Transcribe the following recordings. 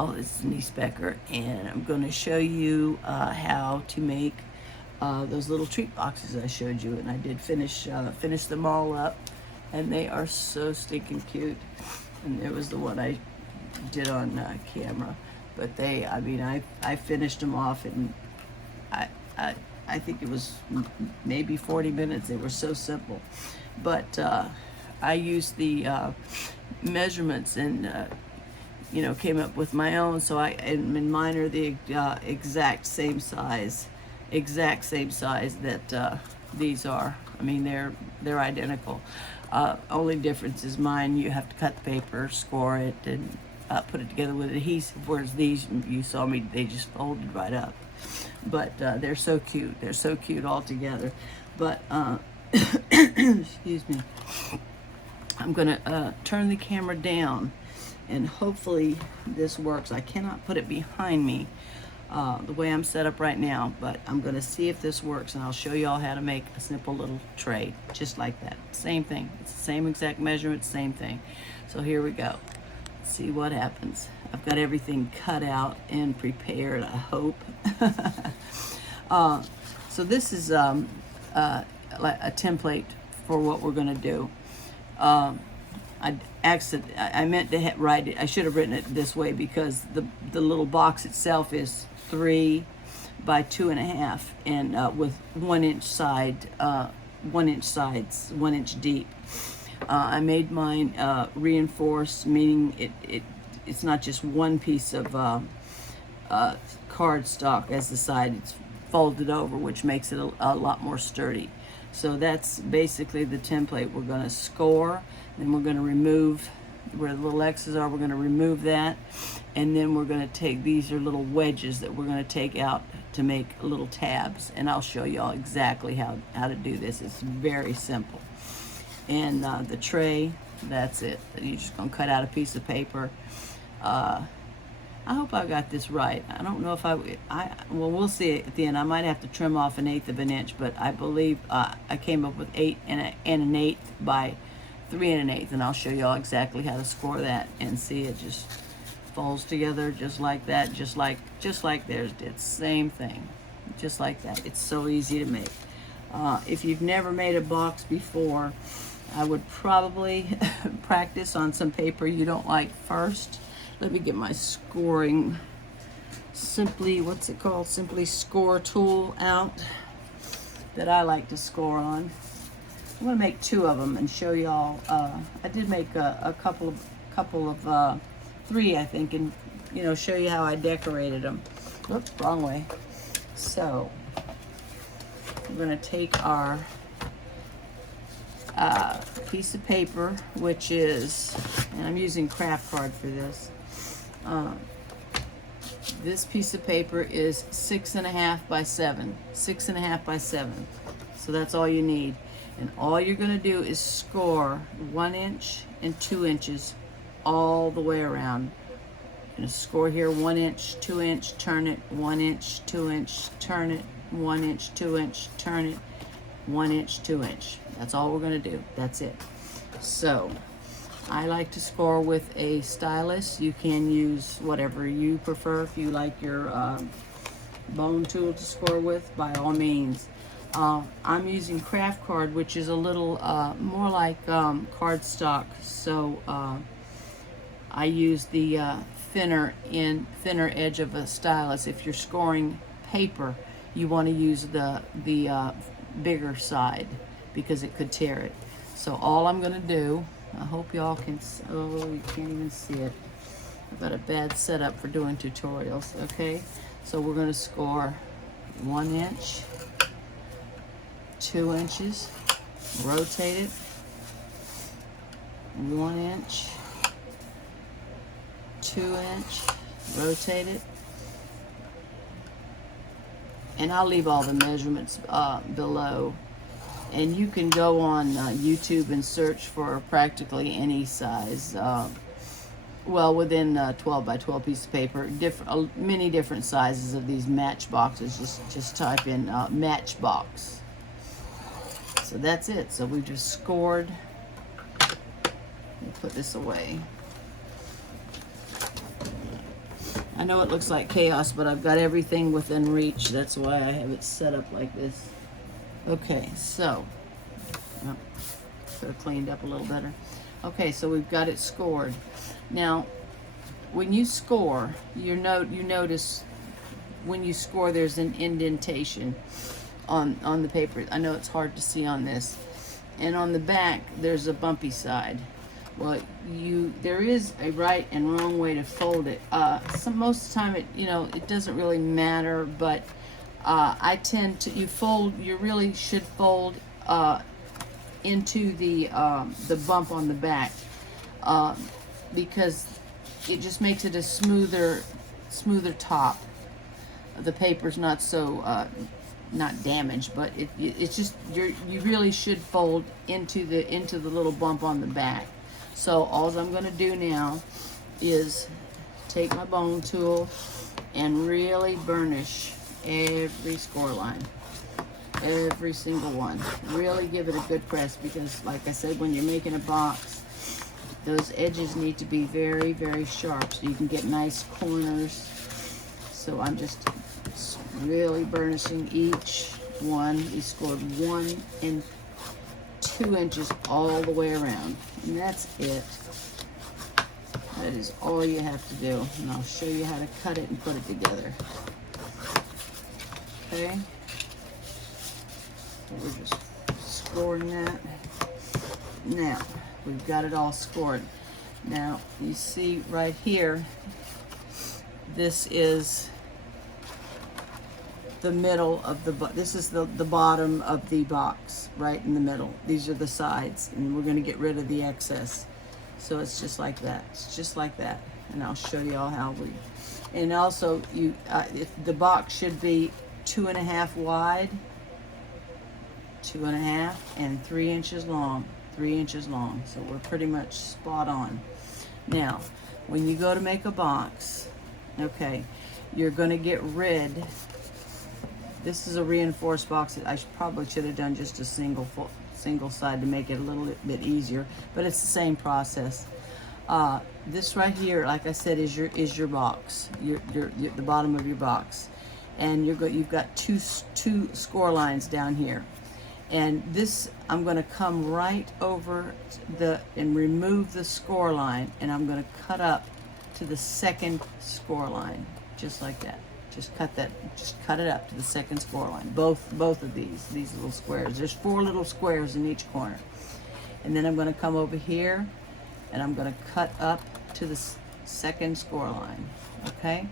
y'all, it's Denise Becker, and I'm going to show you how to make those little treat boxes I showed you. And I did finish them all up, and they are so stinking cute. And there was the one I did on camera, but I finished them off, and I think it was maybe 40 minutes. They were so simple, but I used the measurements and came up with my own. So and mine are the exact same size that these are. I mean, they're identical. Only difference is mine, you have to cut the paper, score it, and put it together with adhesive, whereas these, you saw me, they just folded right up. But they're so cute. They're so cute all together. But excuse me. I'm gonna turn the camera down, and hopefully this works. I cannot put it behind me the way I'm set up right now, but I'm gonna see if this works, and I'll show you all how to make a simple little tray just like that. Same thing. It's the same exact measurement, same thing. So here we go. Let's see what happens. I've got everything cut out and prepared, I hope. So this is like a template for what we're gonna do. I meant to write it. I should have written it this way, because the little box itself is 3 by 2.5, and with 1 inch side, 1 inch sides, 1 inch deep. I made mine reinforced, meaning it's not just one piece of cardstock as the side. It's folded over, which makes it a lot more sturdy. So that's basically the template. We're going to score, then we're going to remove where the little X's are. We're going to remove that, and then we're going to take, these are little wedges that we're going to take out to make little tabs, and I'll show you all exactly how to do this. It's very simple. And the tray, that's it. You're just going to cut out a piece of paper. I hope I got this right. I don't know if well, we'll see at the end. I might have to trim off 1/8 of an inch, but I believe I came up with 8 and 1/8 by 3 1/8, and I'll show you all exactly how to score that. And see, it just folds together just like that, just like theirs did. Same thing, just like that. It's so easy to make. If you've never made a box before, I would probably practice on some paper you don't like first. Let me get my scoring, what's it called? Simply Score tool out that I like to score on. I'm gonna make 2 of them and show y'all. I did make a couple of 3, I think, and show you how I decorated them. Oops, wrong way. So we're gonna take our piece of paper, which is, and I'm using craft card for this. This piece of paper is 6.5 by 7. 6.5 by 7. So that's all you need. And all you're going to do is score 1 inch and 2 inches all the way around. You're going to score here 1 inch, 2 inch, turn it, 1 inch, 2 inch, turn it, 1 inch, 2 inch, turn it, 1 inch, 2 inch. That's all we're going to do. That's it. So I like to score with a stylus. You can use whatever you prefer. If you like your bone tool to score with, by all means. I'm using craft card, which is a little more like cardstock. So I use the thinner edge of a stylus. If you're scoring paper, you want to use the bigger side, because it could tear it. So all I'm going to do, I hope y'all can, oh, you can't even see it. I've got a bad setup for doing tutorials, okay? So we're going to score 1 inch, 2 inches, rotate it, 1 inch, 2 inch, rotate it, and I'll leave all the measurements below. And you can go on YouTube and search for practically any size, well, within 12 by 12 piece of paper, many different sizes of these Matchboxes. Just type in Matchbox. So that's it. So we just scored. Let me put this away. I know it looks like chaos, but I've got everything within reach. That's why I have it set up like this. Okay, so, oh, could have cleaned up a little better. Okay, so we've got it scored. Now, when you score, you notice when you score there's an indentation on the paper. I know it's hard to see on this. And on the back, there's a bumpy side. Well, there is a right and wrong way to fold it. Most of the time, it doesn't really matter, but I tend to, you really should fold into the bump on the back, because it just makes it a smoother top. The paper's not so not damaged, but it's just you really should fold into the little bump on the back. So all I'm going to do now is take my bone tool and really burnish every score line, every single one. Really give it a good press, because like I said, when you're making a box, those edges need to be very, very sharp so you can get nice corners. So I'm just really burnishing each one. We scored 1 and 2 inches all the way around, and that's it. That is all you have to do, and I'll show you how to cut it and put it together. Okay, so we're just scoring that. Now we've got it all scored. Now you see right here, this is the middle of this is the bottom of the box, right in the middle. These are the sides, and we're going to get rid of the excess. So it's just like that. It's just like that, and I'll show you all how we. And also, the box should be 2.5 wide, 2.5, and 3 inches long. 3 inches long. So we're pretty much spot on. Now, when you go to make a box, okay, you're going to get rid. This is a reinforced box. I probably should have done just a single side to make it a little bit easier, but it's the same process. This right here, like I said, is your box, the bottom of your box, and you've got two score lines down here, and this I'm going to come right over and remove the score line, and I'm going to cut up to the second score line, just like that. Just cut it up to the second score line. Both of these little squares. There's 4 little squares in each corner. And then I'm going to come over here and I'm going to cut up to the second score line. Okay?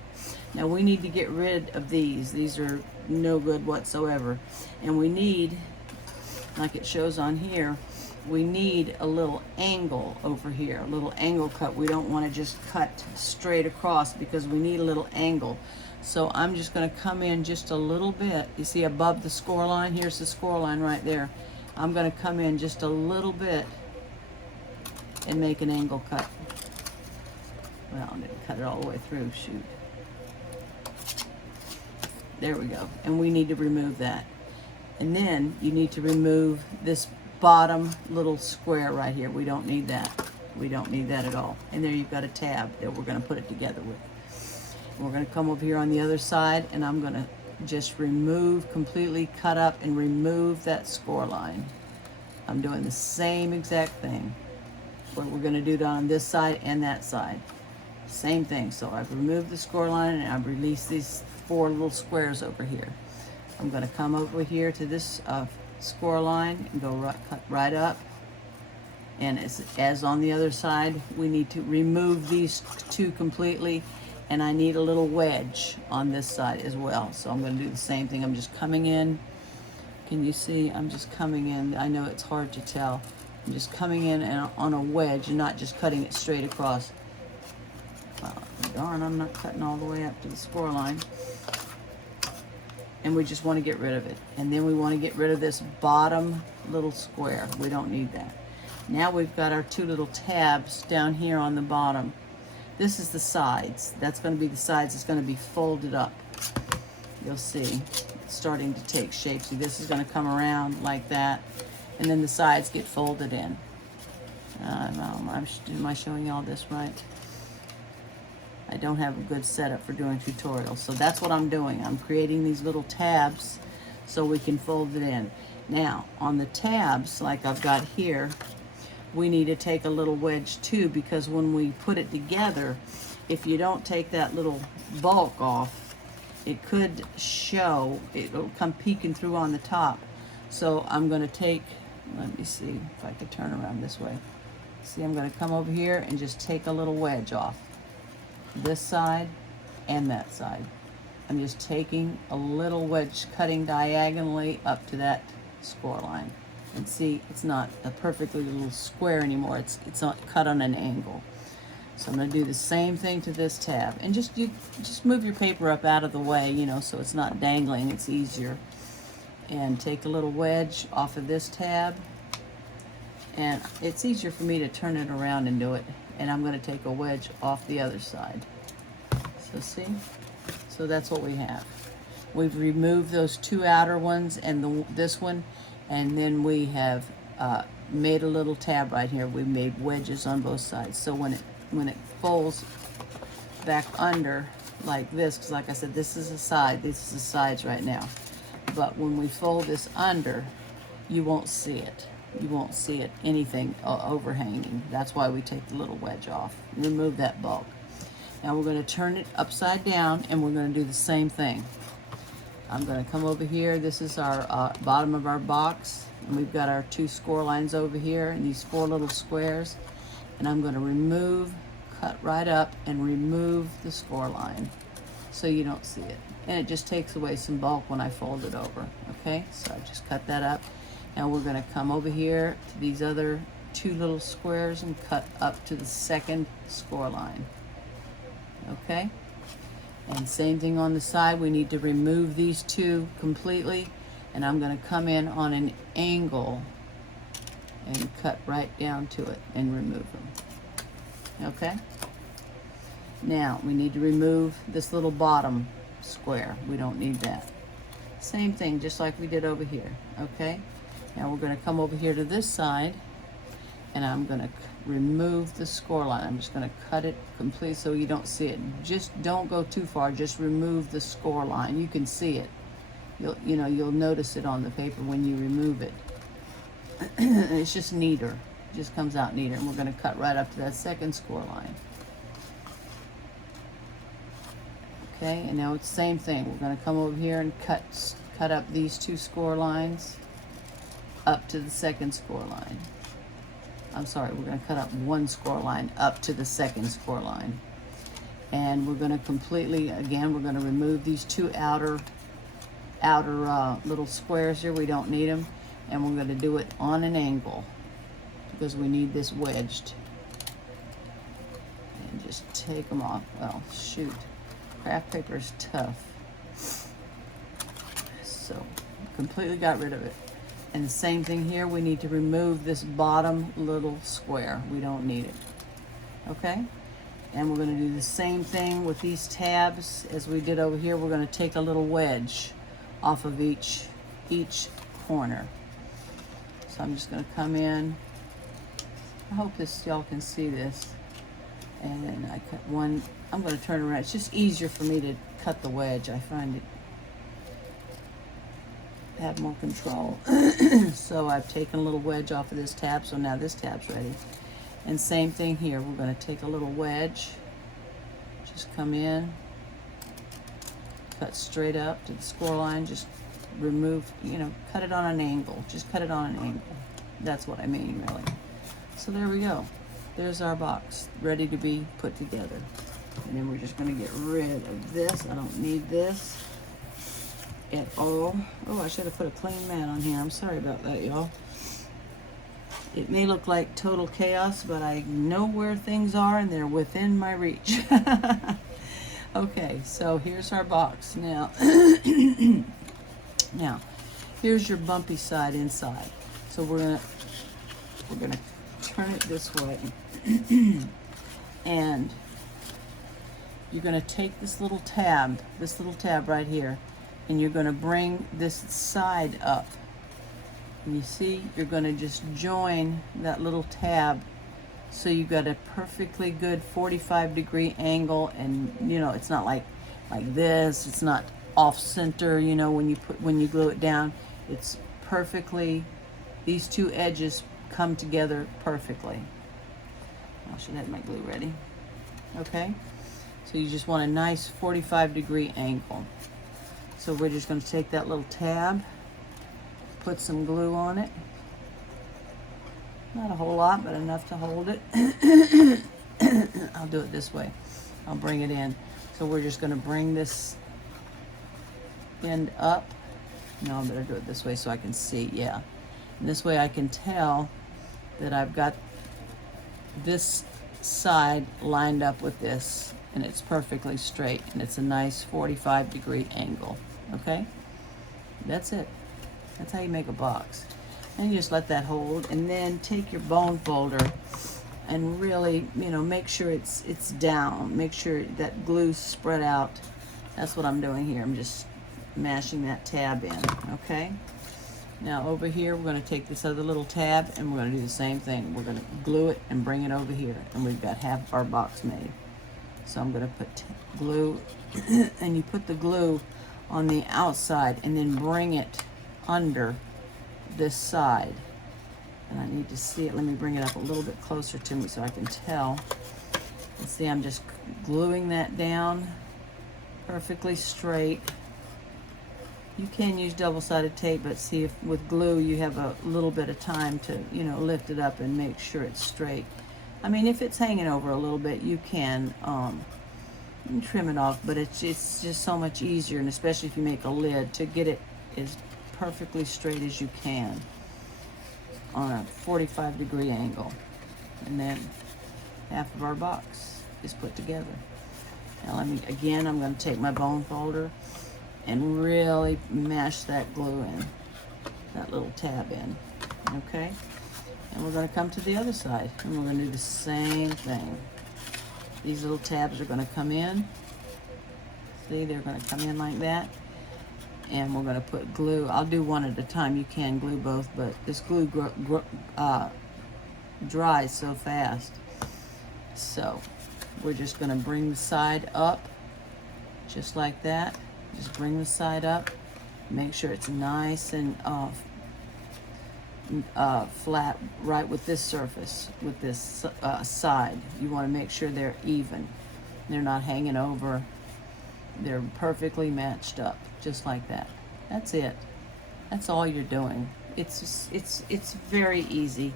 Now we need to get rid of these. These are no good whatsoever. And we need, like it shows on here, we need a little angle over here, a little angle cut. We don't want to just cut straight across, because we need a little angle. So I'm just going to come in just a little bit. You see above the score line? Here's the score line right there. I'm going to come in just a little bit and make an angle cut. Well, I didn't cut it all the way through, shoot. There we go. And we need to remove that. And then you need to remove this bottom little square right here. We don't need that. We don't need that at all. And there you've got a tab that we're going to put it together with. We're going to come over here on the other side, and I'm going to just completely cut up and remove that score line. I'm doing the same exact thing. But we're going to do that on this side and that side. Same thing. So I've removed the score line, and I've released these 4 little squares over here. I'm going to come over here to this score line and go cut right up. And as on the other side, we need to remove these 2 completely. And I need a little wedge on this side as well. So I'm going to do the same thing. I'm just coming in. Can you see? I'm just coming in. I know it's hard to tell. I'm just coming in and on a wedge and not just cutting it straight across. Darn, I'm not cutting all the way up to the score line. And we just want to get rid of it. And then we want to get rid of this bottom little square. We don't need that. Now we've got our 2 little tabs down here on the bottom. This is the sides. That's going to be the sides. It's going to be folded up. You'll see it's starting to take shape. See, this is going to come around like that, and then the sides get folded in. Am I showing you all this right? I don't have a good setup for doing tutorials. So that's what I'm doing. I'm creating these little tabs so we can fold it in. Now, on the tabs, like I've got here, we need to take a little wedge too, because when we put it together, if you don't take that little bulk off, it could show, it'll come peeking through on the top. So I'm going to take, let me see if I could turn around this way. See, I'm going to come over here and just take a little wedge off this side and that side. I'm just taking a little wedge, cutting diagonally up to that score line. And see, it's not a perfectly little square anymore. It's not cut on an angle. So I'm going to do the same thing to this tab. And just move your paper up out of the way, you know, so it's not dangling. It's easier. And take a little wedge off of this tab. And it's easier for me to turn it around and do it. And I'm going to take a wedge off the other side. So see? So that's what we have. We've removed those two outer ones and this one. And then we have made a little tab right here. We made wedges on both sides. So when it folds back under like this, because like I said, this is a side, this is the sides right now. But when we fold this under, you won't see it. You won't see it, anything overhanging. That's why we take the little wedge off. Remove that bulk. Now we're going to turn it upside down and we're going to do the same thing. I'm going to come over here. This is our bottom of our box. And we've got our two score lines over here and these four little squares. And I'm going to remove, cut right up and remove the score line so you don't see it. And it just takes away some bulk when I fold it over. Okay, so I just cut that up. Now we're going to come over here to these other two little squares and cut up to the second score line. Okay, and same thing on the side. We need to remove these two completely, and I'm going to come in on an angle and cut right down to it and remove them. Okay, now we need to remove this little bottom square. We don't need that. Same thing, just like we did over here. Okay, now we're going to come over here to this side and I'm going to remove the score line. I'm just going to cut it complete so you don't see it. Just don't go too far. Just remove the score line. You can see it. You'll notice it on the paper when you remove it. It's just neater. It just comes out neater. And we're going to cut right up to that second score line. Okay, and now it's the same thing. We're going to come over here and cut up these two score lines up to the second score line. I'm sorry, we're going to cut up one score line up to the second score line. And we're going to completely, again, we're going to remove these two outer little squares here. We don't need them. And we're going to do it on an angle because we need this wedged. And just take them off. Well, shoot. Craft paper is tough. So, completely got rid of it. And the same thing here, we need to remove this bottom little square. We don't need it. Okay? And we're going to do the same thing with these tabs as we did over here. We're going to take a little wedge off of each corner. So I'm just going to come in. I hope y'all can see this. And then I cut one. I'm going to turn around. It's just easier for me to cut the wedge. I find it have more control. So I've taken a little wedge off of this tab, so now this tab's ready. And same thing here, we're going to take a little wedge, just come in, cut straight up to the score line, just remove, cut it on an angle, just cut it on an angle. That's what I mean, really. So there we go. There's our box, ready to be put together. And then we're just going to get rid of this. I don't need this at all. Oh, I should have put a clean mat on here. I'm sorry about that, y'all. It may look like total chaos, but I know where things are and they're within my reach. Okay, so here's our box. Now, here's your bumpy side inside. So we're gonna turn it this way. And you're gonna take this little tab right here, and you're going to bring this side up. And you see, you're going to just join that little tab so you've got a perfectly good 45-degree angle, and you know it's not like this. It's not off center. You know, when you glue it down, it's perfectly. These two edges come together perfectly. I should have my glue ready. Okay, so you just want a nice 45-degree angle. So we're just going to take that little tab, put some glue on it. Not a whole lot, but enough to hold it. I'll do it this way. I'll bring it in. So we're just going to bring this end up. No, I better do it this way so I can see. Yeah. And this way I can tell that I've got this side lined up with this, and it's perfectly straight, and it's a nice 45-degree angle. Okay? That's it. That's how you make a box. And you just let that hold, and then take your bone folder and really, you know, make sure it's down. Make sure that glue's spread out. That's what I'm doing here. I'm just mashing that tab in, okay? Now over here, we're going to take this other little tab, and we're going to do the same thing. We're going to glue it and bring it over here, and we've got half our box made. So I'm going to put glue, and you put the glue on the outside, and then bring it under this side. And I need to see it. Let me bring it up a little bit closer to me so I can tell. And see, I'm just gluing that down perfectly straight. You can use double-sided tape, but see, if with glue you have a little bit of time to, you know, lift it up and make sure it's straight. I mean, if it's hanging over a little bit, you can trim it off, but it's just so much easier, and especially if you make a lid, to get it as perfectly straight as you can on a 45-degree angle. And then half of our box is put together. Now I'm going to take my bone folder and really mash that glue in, that little tab in, okay? And we're going to come to the other side, and we're going to do the same thing. These little tabs are going to come in. See, they're going to come in like that. And we're going to put glue. I'll do one at a time. You can glue both, but this glue dries so fast. So we're just going to bring the side up, just like that. Just bring the side up. Make sure it's nice and flat right with this surface, with this side. You want to make sure they're even. They're not hanging over. They're perfectly matched up, just like that. That's it. That's all you're doing. It's very easy.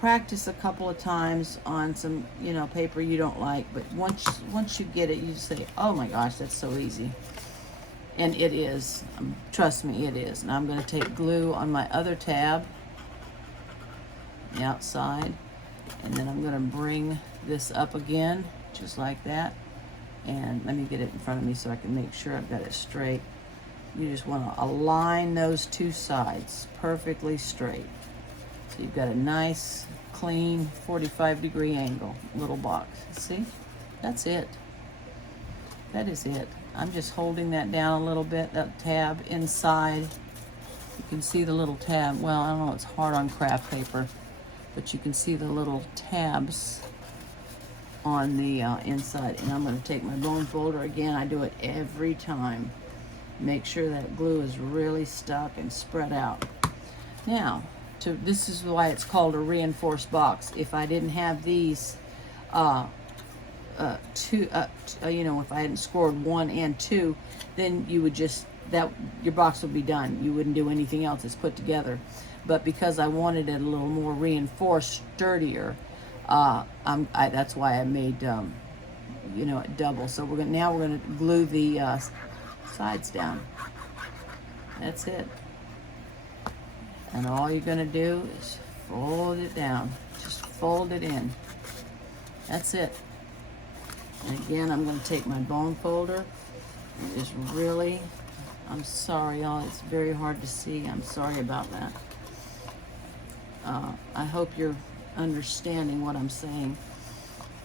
Practice a couple of times on some, you know, paper you don't like, but once you get it, you say, "Oh my gosh, that's so easy." And it is. Trust me, it is. And I'm going to take glue on my other tab, the outside, and then I'm going to bring this up again, just like that. And let me get it in front of me so I can make sure I've got it straight. You just want to align those two sides perfectly straight. So you've got a nice, clean 45-degree angle little box. See? That's it. That is it. I'm just holding that down a little bit, that tab inside. You can see the little tab. Well, I don't know, it's hard on craft paper, but you can see the little tabs on the inside. And I'm going to take my bone folder again. I do it every time. Make sure that glue is really stuck and spread out. Now, this is why it's called a reinforced box. If I didn't have these you know, if I hadn't scored 1 and 2, then you would just, your box would be done. You wouldn't do anything else. It's put together. But because I wanted it a little more reinforced, sturdier, that's why I made, you know, it double. So now we're gonna glue the sides down. That's it. And all you're gonna do is fold it down. Just fold it in. That's it. And again, I'm going to take my bone folder and just really, I'm sorry, y'all, it's very hard to see. I'm sorry about that. I hope you're understanding what I'm saying.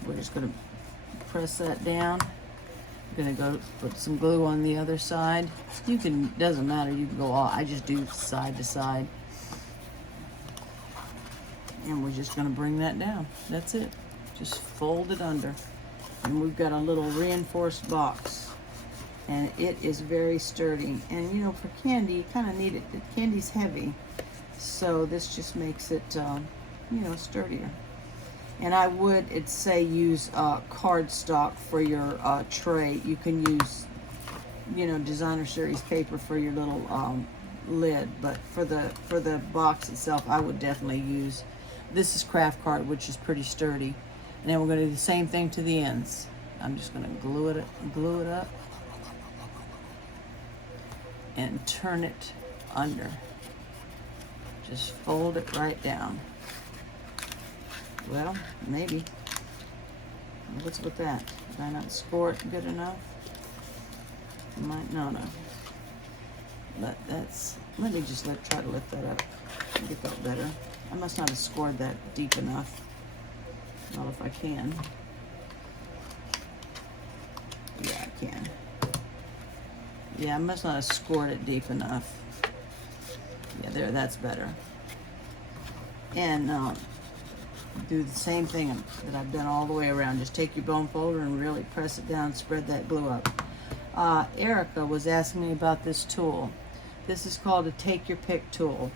We're just going to press that down. I'm going to go put some glue on the other side. You can, doesn't matter, you can go all, I just do side to side. And we're just going to bring that down. That's it. Just fold it under. And we've got a little reinforced box. And it is very sturdy. And you know, for candy, you kind of need it. Candy's heavy. So this just makes it, you know, sturdier. And I would say use cardstock for your tray. You can use, you know, designer series paper for your little lid. But for the box itself, I would definitely use, this is craft card, which is pretty sturdy. And then we're going to do the same thing to the ends. I'm just going to glue it up and turn it under. Just fold it right down. Well, maybe. What's with that? Did I not score it good enough? No. But that's, let me just try to lift that up. Make it feel better. I must not have scored that deep enough. Well, if I can. Yeah, I can. Yeah, I must not have scored it deep enough. Yeah, there, that's better. And do the same thing that I've done all the way around. Just take your bone folder and really press it down, spread that glue up. Erica was asking me about this tool. This is called a Take Your Pick tool.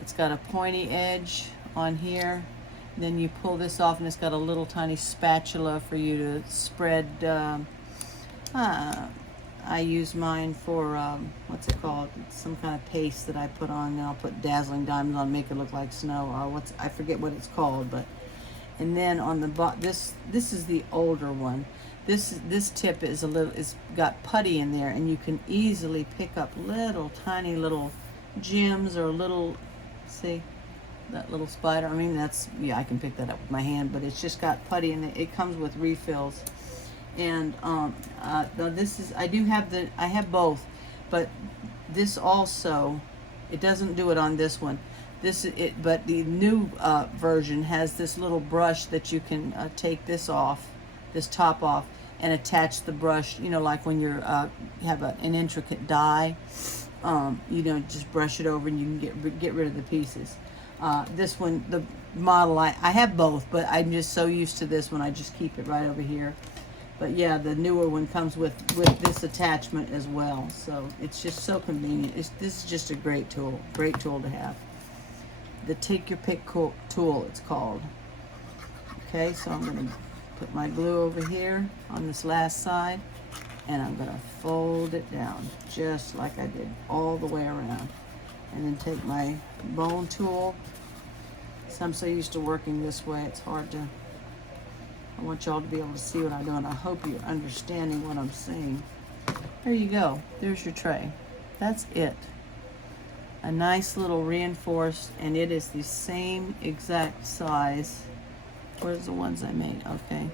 It's got a pointy edge on here. Then you pull this off and it's got a little tiny spatula for you to spread. I use mine for, what's it called? It's some kind of paste that I put on, and I'll put dazzling diamonds on, make it look like snow, or I forget what it's called, but, and then on the this is the older one. This tip is got putty in there, and you can easily pick up little, tiny little gems or little, see, that little spider, I mean, yeah, I can pick that up with my hand, but it's just got putty in it. It comes with refills. And this is, I have both, but this also, it doesn't do it on this one. But the new version has this little brush that you can take this top off, and attach the brush, you know, like when you're have an intricate die, you know, just brush it over and you can get rid of the pieces. This one, the model, I have both, but I'm just so used to this one, I just keep it right over here. But yeah, the newer one comes with this attachment as well. So it's just so convenient. This is just a great tool to have. The Take Your Pick tool, it's called. Okay, so I'm going to put my glue over here on this last side, and I'm going to fold it down just like I did all the way around. And then take my bone tool. So I'm so used to working this way, it's hard to, I want y'all to be able to see what I'm doing. I hope you're understanding what I'm saying. There you go. There's your tray. That's it. A nice little reinforced, and it is the same exact size. Where's the ones I made? Okay.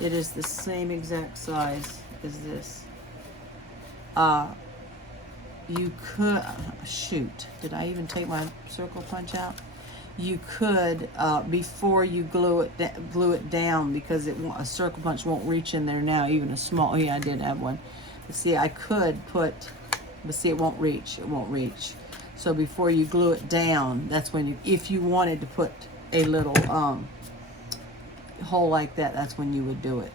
It is the same exact size as this. You could, shoot, did I even take my circle punch out? You could, before you glue it down, because a circle punch won't reach in there now, even a small, yeah, I did have one. But see, I could put, but see, it won't reach. So before you glue it down, that's when if you wanted to put a little hole like that, that's when you would do it.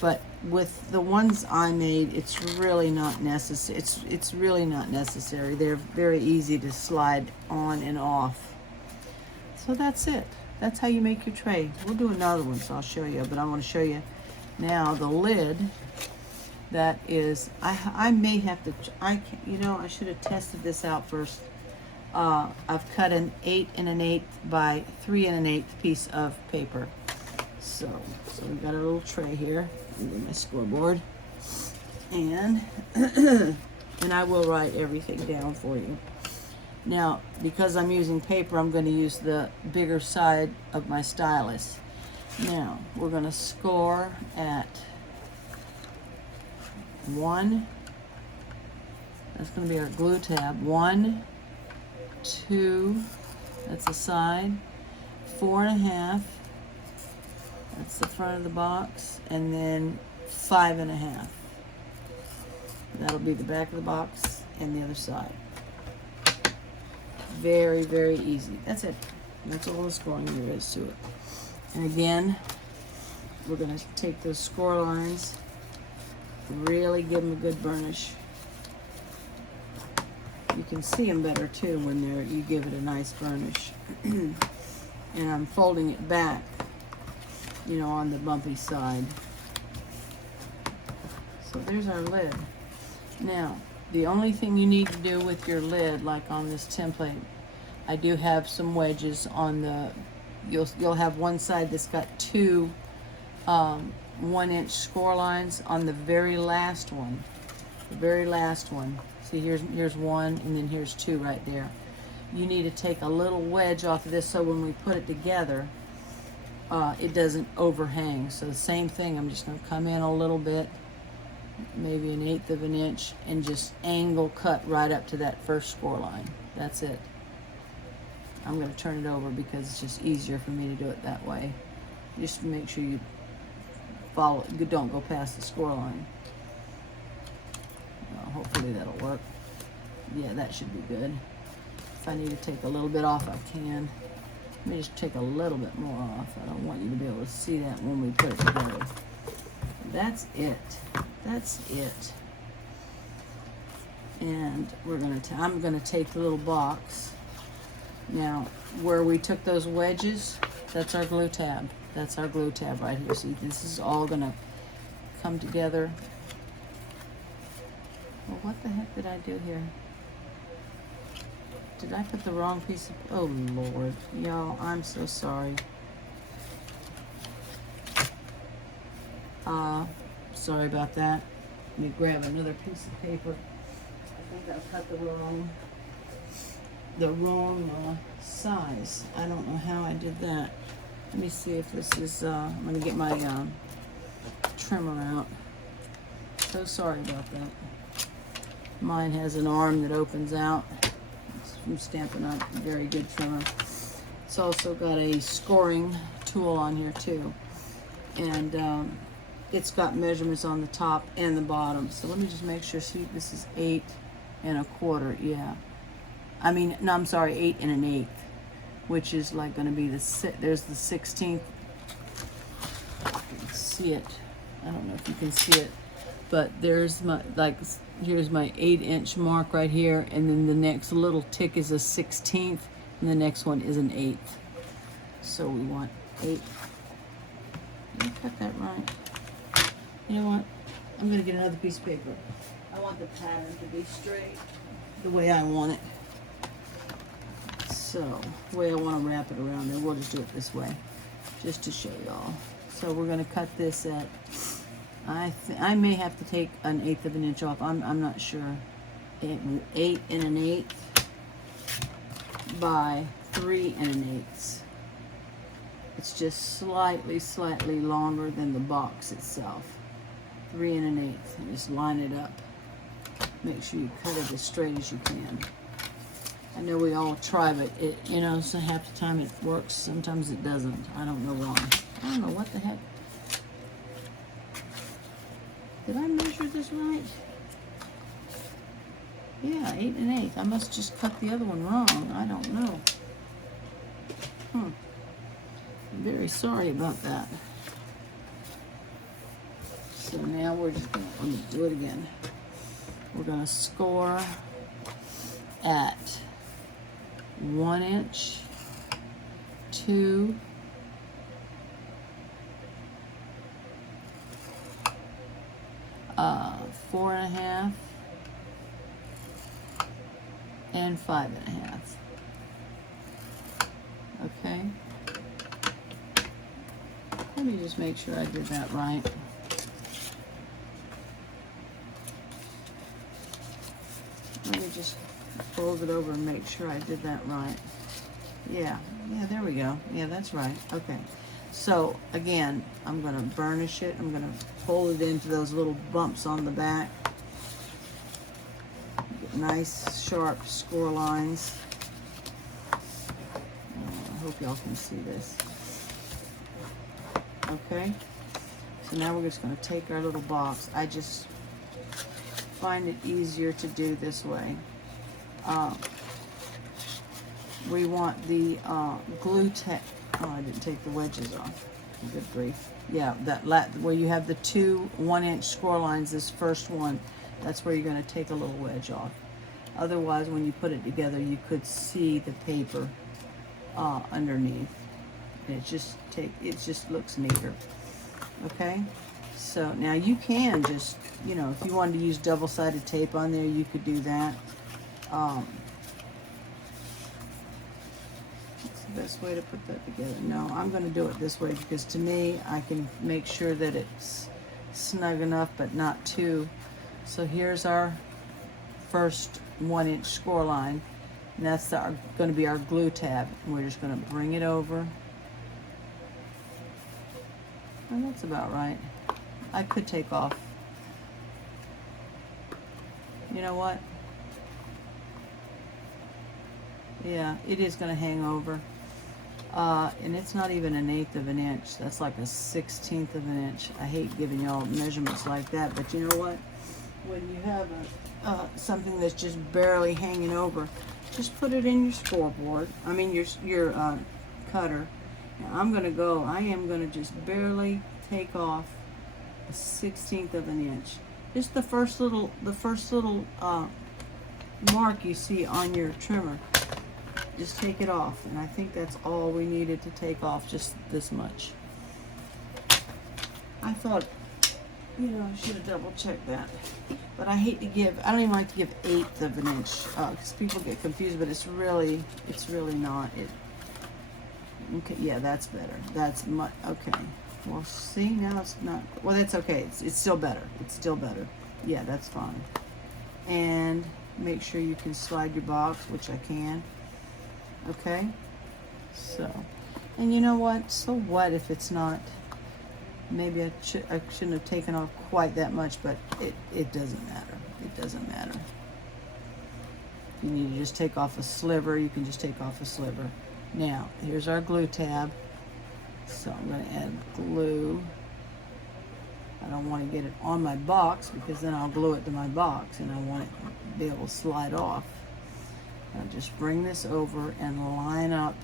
But with the ones I made, it's really not necessary. It's really not necessary. They're very easy to slide on and off. So that's it. That's how you make your tray. We'll do another one, so I'll show you. But I want to show you now the lid. That is, I may have to, you know, I should have tested this out first. I've cut an 8 1/8 by 3 1/8 piece of paper. So we've got a little tray here. Get my scoreboard, and and I will write everything down for you. Now, because I'm using paper, I'm going to use the bigger side of my stylus. Now, we're going to score at 1. That's going to be our glue tab. 1, 2, that's the side. 4 1/2. That's the front of the box, and then 5 1/2. That'll be the back of the box and the other side. Very, very easy. That's it. That's all the scoring there is to it. And again, we're going to take those score lines, really give them a good burnish. You can see them better too when you give it a nice burnish. And I'm folding it back, you know, on the bumpy side. So there's our lid. Now, the only thing you need to do with your lid, like on this template, I do have some wedges on the, you'll have one side that's got two 1-inch score lines on the very last one. The very last one. See, here's one, and then here's two right there. You need to take a little wedge off of this so when we put it together, it doesn't overhang. So the same thing, I'm just going to come in a little bit, maybe 1/8 of an inch, and just angle cut right up to that first score line. That's it. I'm going to turn it over because it's just easier for me to do it that way. Just make sure you follow it. Don't go past the score line. Well, hopefully that'll work. Yeah, that should be good. If I need to take a little bit off, I can. Let me just take a little bit more off. I don't want you to be able to see that when we put it together. That's it. That's it. And I'm gonna take the little box. Now, where we took those wedges, that's our glue tab. That's our glue tab right here. See, this is all gonna come together. Well, what the heck did I do here? Did I put the wrong piece of, oh Lord, y'all, I'm so sorry. Sorry about that. Let me grab another piece of paper. I think I cut the wrong size. I don't know how I did that. Let me see if this is, I'm gonna get my trimmer out. So sorry about that. Mine has an arm that opens out. It's from Stampin' Up. Very good trimmer. It's also got a scoring tool on here too. And it's got measurements on the top and the bottom. So let me just make sure. See, this is 8 1/4. Yeah. I mean, no, I'm sorry, 8 1/8, which is like going to be there's the 16th. You can see it. I don't know if you can see it, but there's my, here's my 8-inch mark right here, and then the next little tick is a 16th, and the next one is an 1/8. So we want 8. Did I cut that right? You know what? I'm going to get another piece of paper. I want the pattern to be straight the way I want it. So, the way I want to wrap it around there, we'll just do it this way, just to show y'all. So we're going to cut this at, I may have to take 1/8 of an inch off. I'm not sure. 8 1/8 by 3 1/8. It's just slightly longer than the box itself. 3 1/8. And just line it up. Make sure you cut it as straight as you can. I know we all try, but it, you know, so half the time it works, sometimes it doesn't. I don't know why. I don't know what the heck. Did I measure this right? Yeah, 8 1/8. I must just cut the other one wrong. I don't know. I'm very sorry about that. So now we're just going to do it again. We're going to score at 1 inch, 2, 4 1/2, and 5 1/2. Okay. Let me just make sure I did that right. Let me just fold it over and make sure I did that right. Yeah, there we go. Yeah, that's right. Okay. So, again, I'm going to burnish it. I'm going to fold it into those little bumps on the back. Get nice, sharp score lines. I hope y'all can see this. Okay. So now we're just going to take our little box. I just find it easier to do this way. we want the glue tack. Oh, I didn't take the wedges off. Good grief. Yeah, where you have the two 1-inch score lines, this first one, that's where you're going to take a little wedge off. Otherwise, when you put it together, you could see the paper underneath. And it just looks neater. Okay? So now you can just, you know, if you wanted to use double-sided tape on there, you could do that. What's the best way to put that together? No, I'm going to do it this way because to me, I can make sure that it's snug enough but not too. So here's our first 1-inch score line, and that's going to be our glue tab. And we're just going to bring it over. And that's about right. I could take off. You know what? Yeah, it is going to hang over. And it's not even 1/8 of an inch. That's like a 1/16 of an inch. I hate giving y'all measurements like that, but you know what? When you have something that's just barely hanging over, just put it in your scoreboard. I mean your cutter. Now I am going to just barely take off a 1/16 of an inch. Just the first little mark you see on your trimmer. Just take it off, and I think that's all we needed to take off, just this much. I thought, you know, I should have double checked that. But I hate to I don't even like to give 1/8 of an inch, because people get confused, but it's really not. Okay, yeah, that's better. That's much, okay. Well, see, now it's not, well, that's okay. It's still better. It's still better. Yeah, that's fine. And make sure you can slide your box, which I can. Okay, so, and you know what? So what if it's not? Maybe I shouldn't have taken off quite that much, but it doesn't matter. It doesn't matter. If you need to just take off a sliver, you can just take off a sliver. Now, here's our glue tab. So I'm going to add glue. I don't want to get it on my box because then I'll glue it to my box, and I want it to be able to slide off. Now just bring this over and line up,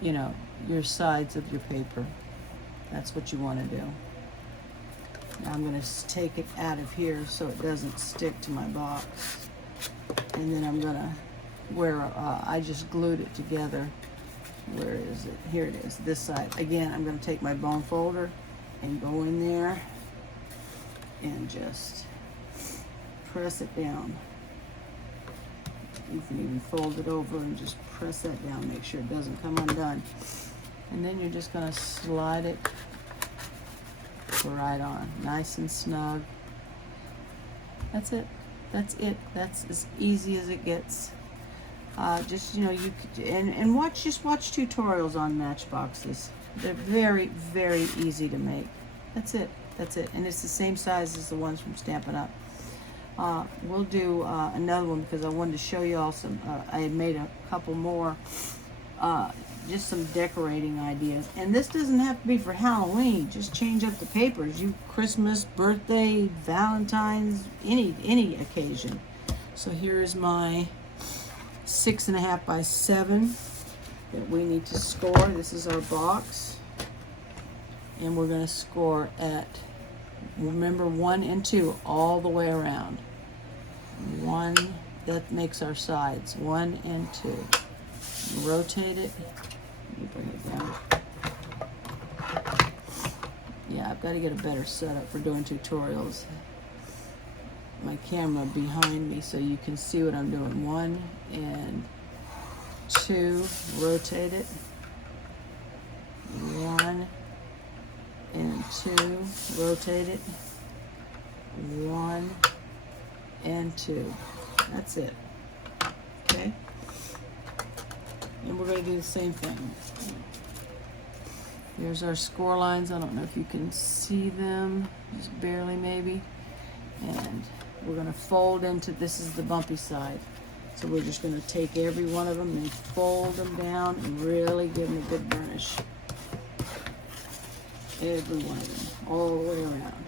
you know, your sides of your paper. That's what you want to do. Now I'm going to take it out of here so it doesn't stick to my box. And then I'm going to, where I just glued it together. Where is it? Here it is, this side. Again, I'm going to take my bone folder and go in there and just press it down. You can even fold it over and just press that down, make sure it doesn't come undone. And then you're just going to slide it right on, nice and snug. That's it. That's it. That's as easy as it gets. Just, you know, you could, and watch tutorials on Matchboxes. They're very, very easy to make. That's it. That's it. And it's the same size as the ones from Stampin' Up. We'll do another one because I wanted to show you all some, I had made a couple more, just some decorating ideas. And this doesn't have to be for Halloween. Just change up the papers. Christmas, birthday, Valentine's, any occasion. So here is my 6.5 by 7 that we need to score. This is our box. And we're going to score at, remember, 1 and 2 all the way around. 1, that makes our sides. 1 and 2. Rotate it. Let me bring it down. Yeah, I've got to get a better setup for doing tutorials. My camera behind me so you can see what I'm doing. 1 and 2. Rotate it. 1 and 2, rotate it. 1 and 2. That's it. Okay? And we're going to do the same thing. Here's our score lines. I don't know if you can see them, just barely maybe. And we're going to fold into, this is the bumpy side. So we're just going to take every one of them and fold them down and really give them a good burnish. Every one of them, all the way around.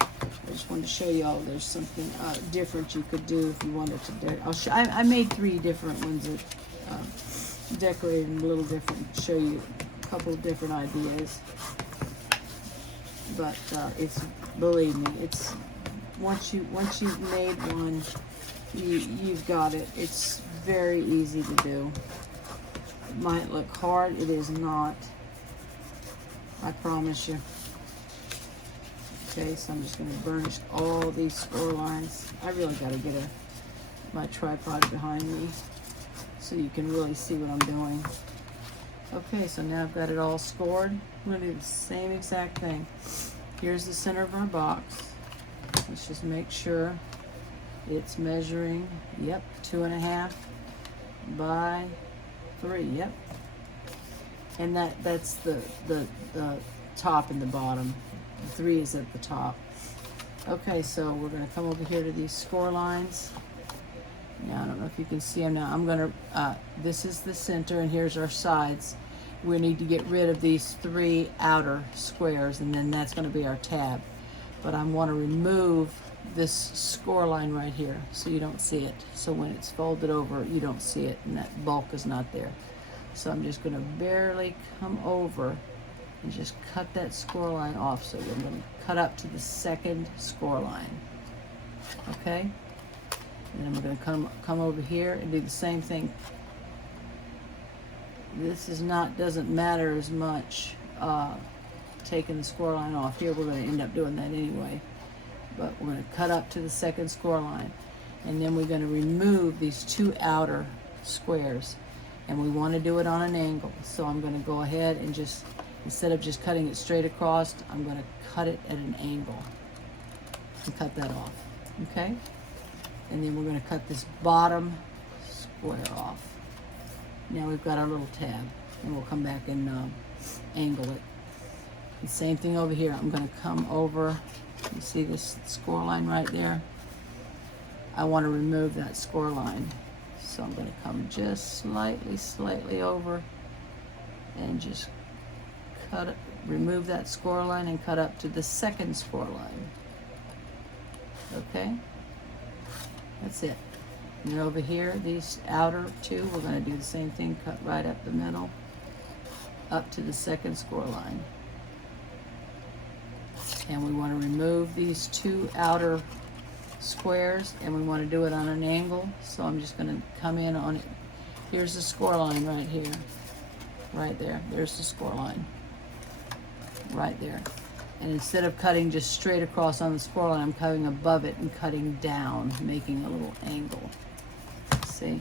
I just wanted to show you all there's something different you could do if you wanted to do. I made 3 different ones that decorated them a little different. Show you a couple of different ideas. But it's, believe me, it's once you've made one, you've got it. It's very easy to do. It might look hard. It is not. I promise you. Okay, so I'm just going to burnish all these score lines. I really got to get my tripod behind me so you can really see what I'm doing. Okay, so now I've got it all scored. We're going to do the same exact thing. Here's the center of our box. Let's just make sure it's measuring, yep, 2.5 by 3, yep. And that's the top and the bottom. 3 is at the top. Okay, so we're going to come over here to these score lines. Now, I don't know if you can see them now. I'm going to, this is the center, and here's our sides. We need to get rid of these 3 outer squares, and then that's going to be our tab. But I want to remove this score line right here so you don't see it. So when it's folded over, you don't see it, and that bulk is not there. So I'm just going to barely come over and just cut that score line off. So we're going to cut up to the 2nd score line. Okay? And then we're going to come over here and do the same thing. This is not, doesn't matter as much taking the score line off. Here we're going to end up doing that anyway. But we're going to cut up to the 2nd score line. And then we're going to remove these 2 outer squares. And we want to do it on an angle. So I'm going to go ahead and just, instead of just cutting it straight across, I'm going to cut it at an angle. And cut that off. Okay? And then we're going to cut this bottom square off. Now we've got our little tab, and we'll come back and angle it. The same thing over here. I'm going to come over. You see this score line right there? I want to remove that score line. So I'm going to come just slightly over and just cut it, remove that score line and cut up to the 2nd score line. Okay? That's it. And then over here, these outer 2, we're going to do the same thing, cut right up the middle, up to the 2nd score line. And we want to remove these 2 outer squares, and we want to do it on an angle. So I'm just going to come in on it. Here's the score line right here. Right there. There's the score line. Right there. And instead of cutting just straight across on the score line, I'm cutting above it and cutting down, making a little angle. See?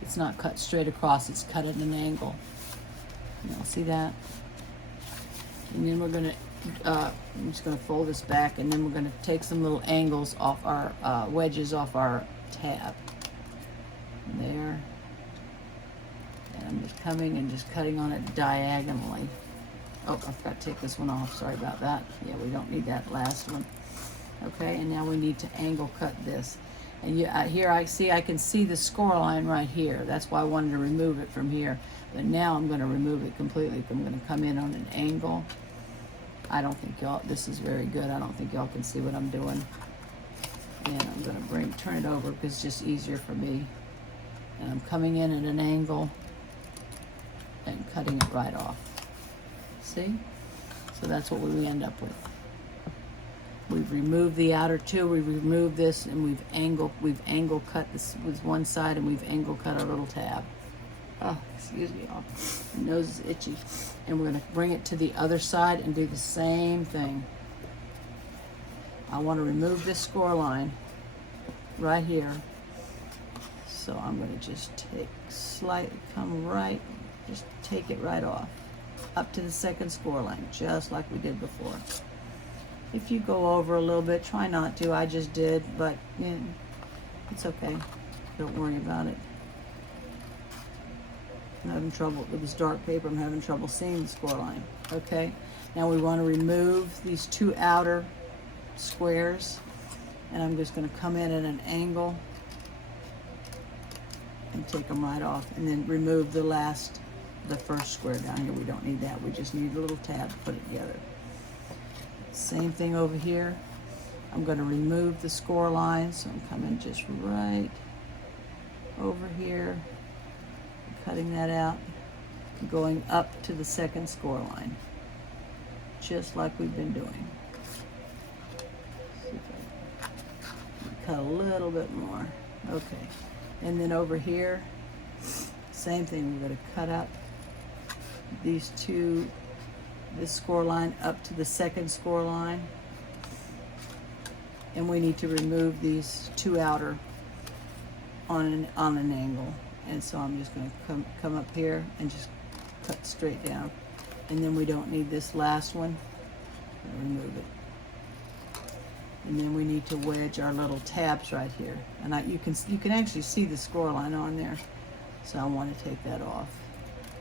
It's not cut straight across, it's cut at an angle. Y'all see that? And then we're going to, I'm just going to fold this back, and then we're going to take some little angles off our, wedges off our tab. There. And I'm just coming and just cutting on it diagonally. Oh, I forgot to take this one off. Sorry about that. Yeah, we don't need that last one. Okay, and now we need to angle cut this. And here I can see the score line right here. That's why I wanted to remove it from here. But now I'm going to remove it completely. I'm going to come in on an angle. I don't think y'all, this is very good. I don't think y'all can see what I'm doing. And I'm going to turn it over because it's just easier for me. And I'm coming in at an angle and cutting it right off. See? So that's what we end up with. We've removed the outer 2, we've removed this, and we've angle cut this with one side, and we've angle cut our little tab. Oh, excuse me, y'all. My nose is itchy. And we're going to bring it to the other side and do the same thing. I want to remove this score line right here. So I'm going to just just take it right off. Up to the 2nd score line, just like we did before. If you go over a little bit, try not to. I just did, but yeah, it's okay. Don't worry about it. I'm having trouble with this dark paper. I'm having trouble seeing the score line. Okay, now we want to remove these 2 outer squares, and I'm just going to come in at an angle and take them right off, and then remove the 1st square down here. We don't need that. We just need a little tab to put it together. Same thing over here. I'm going to remove the score line, so I'm coming just right over here, cutting that out, going up to the second score line, just like we've been doing. Cut a little bit more. Okay, and then over here, same thing. We're going to cut up these two, this score line up to the second score line, and we need to remove these two outer on an angle. And so I'm just going to come up here and just cut straight down, and then we don't need this last one. Remove it. And then we need to wedge our little tabs right here. And you can actually see the score line on there. So I want to take that off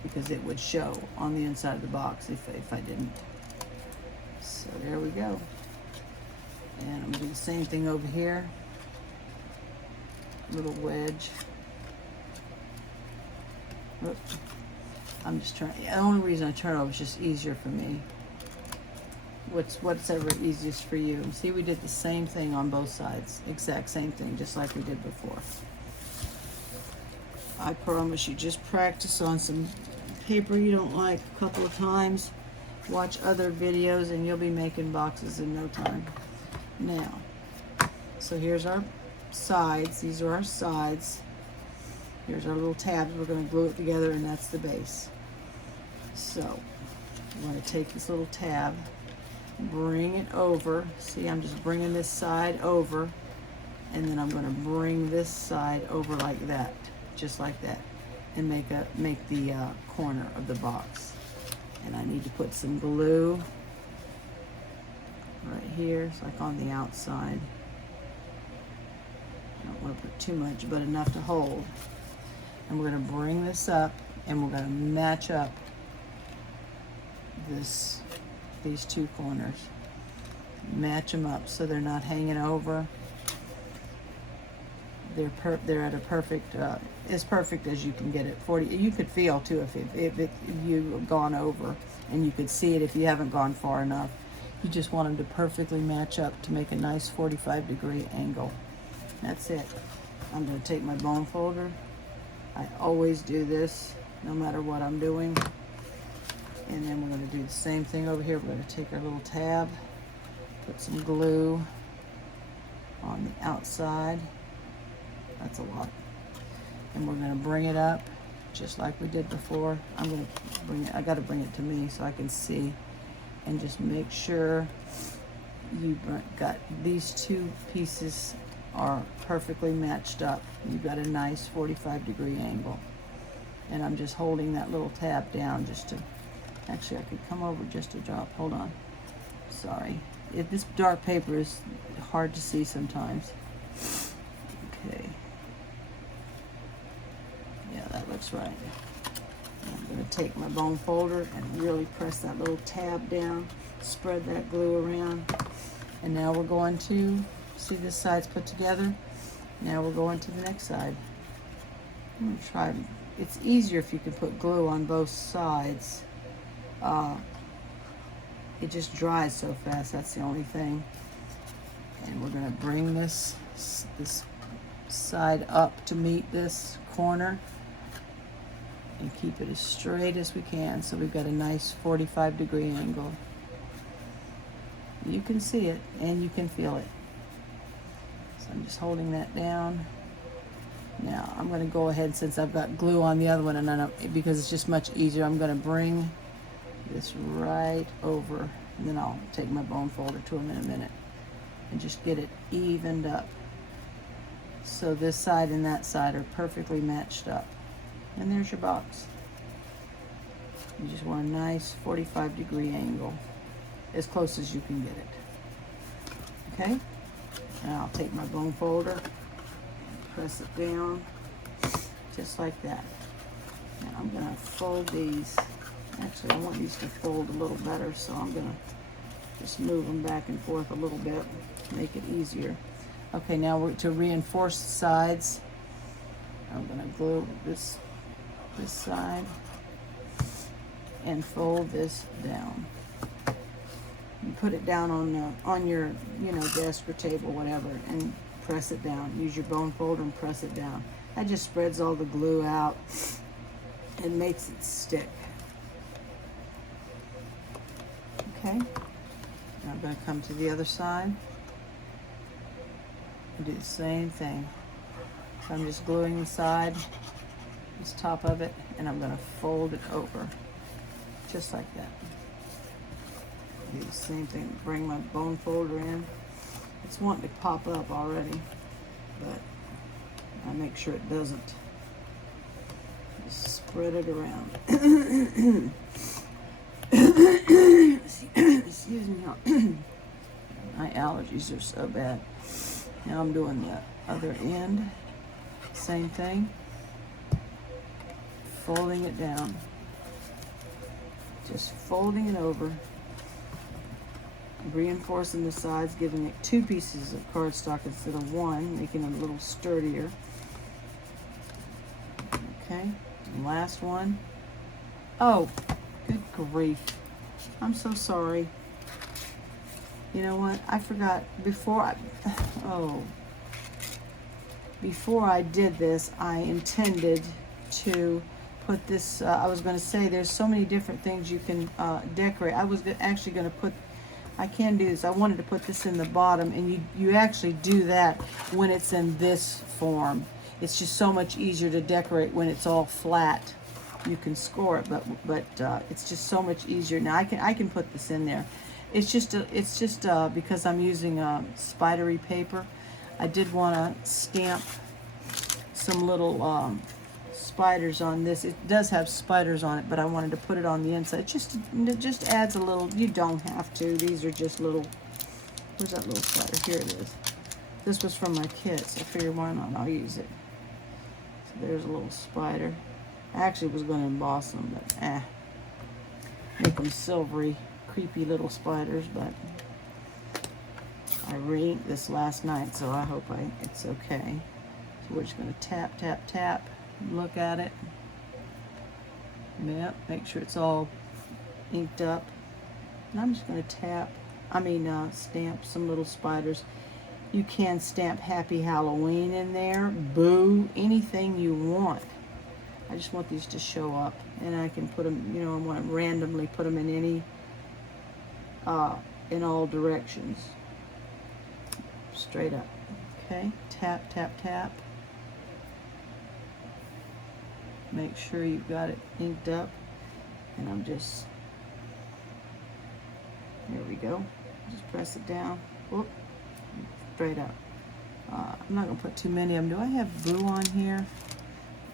because it would show on the inside of the box if I didn't. So there we go. And I'm gonna do the same thing over here. Little wedge. Oops. I'm just trying, the only reason I turn it over is just easier for me. What's ever easiest for you. See, we did the same thing on both sides. Exact same thing, just like we did before. I promise you, just practice on some paper you don't like a couple of times. Watch other videos and you'll be making boxes in no time. Now, so here's our sides. These are our sides. Here's our little tabs. We're going to glue it together, and that's the base. So we're going to take this little tab, bring it over. See, I'm just bringing this side over, and then I'm going to bring this side over like that, just like that, and make the corner of the box. And I need to put some glue right here. It's like on the outside. I don't want to put too much, but enough to hold. And we're going to bring this up, and we're going to match up these two corners. Match them up so they're not hanging over. They're at a perfect, as perfect as you can get it. 40. You could feel too if you've gone over, and you could see it if you haven't gone far enough. You just want them to perfectly match up to make a nice 45-degree angle. That's it. I'm going to take my bone folder. I always do this no matter what I'm doing. And then we're going to do the same thing over here. We're going to take our little tab, put some glue on the outside. That's a lot. And we're going to bring it up just like we did before. I'm going to bring it, I got to bring it to me so I can see, and just make sure you got these two pieces are perfectly matched up. You've got a nice 45-degree angle. And I'm just holding that little tab down just to, actually I could come over just a drop. Hold on. Sorry. This dark paper is hard to see sometimes. Okay. Yeah, that looks right. I'm going to take my bone folder and really press that little tab down, spread that glue around, and now we're going to, see this side's put together, now we're going to the next side. I'm going to try, it's easier if you can put glue on both sides. It just dries so fast, that's the only thing. And we're going to bring this side up to meet this corner and keep it as straight as we can, so we've got a nice 45-degree angle. You can see it and you can feel it. So I'm just holding that down. Now I'm going to go ahead, since I've got glue on the other one, and because it's just much easier, I'm going to bring this right over, and then I'll take my bone folder to them in a minute and just get it evened up. So this side and that side are perfectly matched up. And there's your box. You just want a nice 45-degree angle, as close as you can get it. Okay? And I'll take my bone folder, press it down, just like that. And I'm gonna fold these. Actually, I want these to fold a little better, so I'm gonna just move them back and forth a little bit, make it easier. Okay, now to reinforce the sides, I'm gonna glue this side and fold this down. You put it down on your, you know, desk or table, whatever, and press it down. Use your bone folder and press it down. That just spreads all the glue out and makes it stick. Okay, now I'm going to come to the other side and do the same thing. So I'm just gluing the side, this top of it, and I'm going to fold it over just like that. Do the same thing, bring my bone folder in. It's wanting to pop up already, but I make sure it doesn't. Just spread it around. Excuse me, my allergies are so bad. Now I'm doing the other end, same thing, folding it down, just folding it over, reinforcing the sides, giving it 2 pieces of cardstock instead of 1, making it a little sturdier. Okay, and last one. Oh, good grief. I'm so sorry. You know what? I forgot before I did this, I intended to put this, I was going to say there's so many different things you can decorate. I was actually going to put, I can do this. I wanted to put this in the bottom, and you actually do that when it's in this form. It's just so much easier to decorate when it's all flat. You can score it, but it's just so much easier. Now I can put this in there. It's just because I'm using spidery paper. I did want to stamp some little spiders on this. It does have spiders on it, but I wanted to put it on the inside. It just adds a little. You don't have to. These are just little. Where's that little spider? Here it is. This was from my kit, so I figured why not? I'll use it. So there's a little spider. I actually was going to emboss them, but make them silvery, creepy little spiders. But I re-inked this last night, so I hope it's okay. So we're just going to tap, tap, tap, look at it. Yep, make sure it's all inked up. And I'm just going to stamp some little spiders. You can stamp Happy Halloween in there, boo, anything you want. I just want these to show up, and I can put them, you know, I want to randomly put them in any, in all directions. Straight up. Okay, tap, tap, tap. Make sure you've got it inked up, and I'm just, there we go. Just press it down. Whoop, straight up. I'm not going to put too many of them. Do I have boo on here?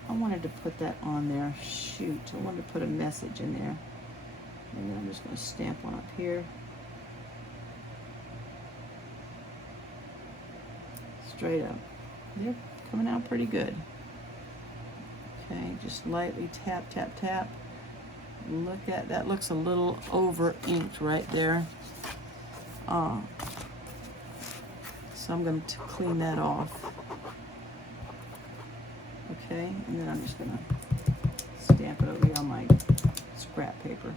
I wanted to put that on there. Shoot, I wanted to put a message in there. And then I'm just going to stamp one up here. Straight up. They're coming out pretty good. Okay, just lightly tap, tap, tap. Look at that. Looks a little over inked right there. So I'm going to clean that off. Okay, and then I'm just going to stamp it over here on my scrap paper.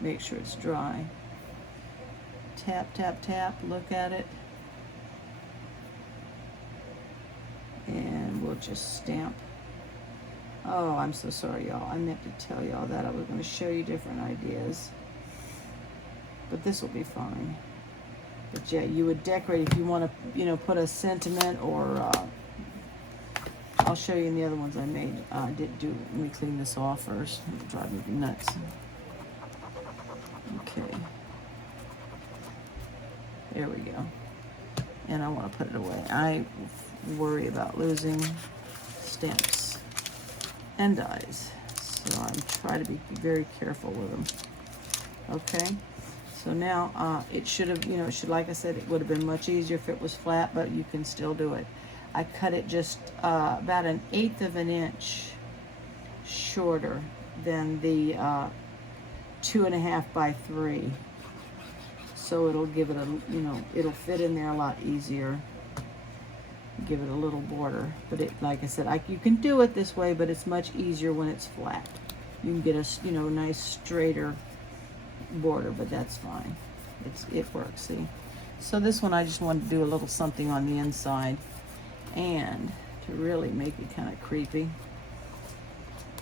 Make sure it's dry. Tap, tap, tap. Look at it. And we'll just stamp. Oh, I'm so sorry, y'all. I meant to tell y'all that. I was going to show you different ideas. But this will be fine. But yeah, you would decorate if you want to, you know, put a sentiment or... I'll show you in the other ones I made. Let me clean this off first. It'll drive me nuts. Okay. There we go. And I want to put it away. I worry about losing stamps and dies. So I'm trying to be very careful with them. Okay. So now it should have, you know, like I said, it would have been much easier if it was flat, but you can still do it. I cut it just about 1/8 of an inch shorter than the 2.5 by 3. So it'll give it a, you know, it'll fit in there a lot easier. Give it a little border. But it, like I said, you can do it this way, but it's much easier when it's flat. You can get a, you know, nice straighter border, but that's fine. it works, see? So this one I just wanted to do a little something on the inside, and to really make it kind of creepy,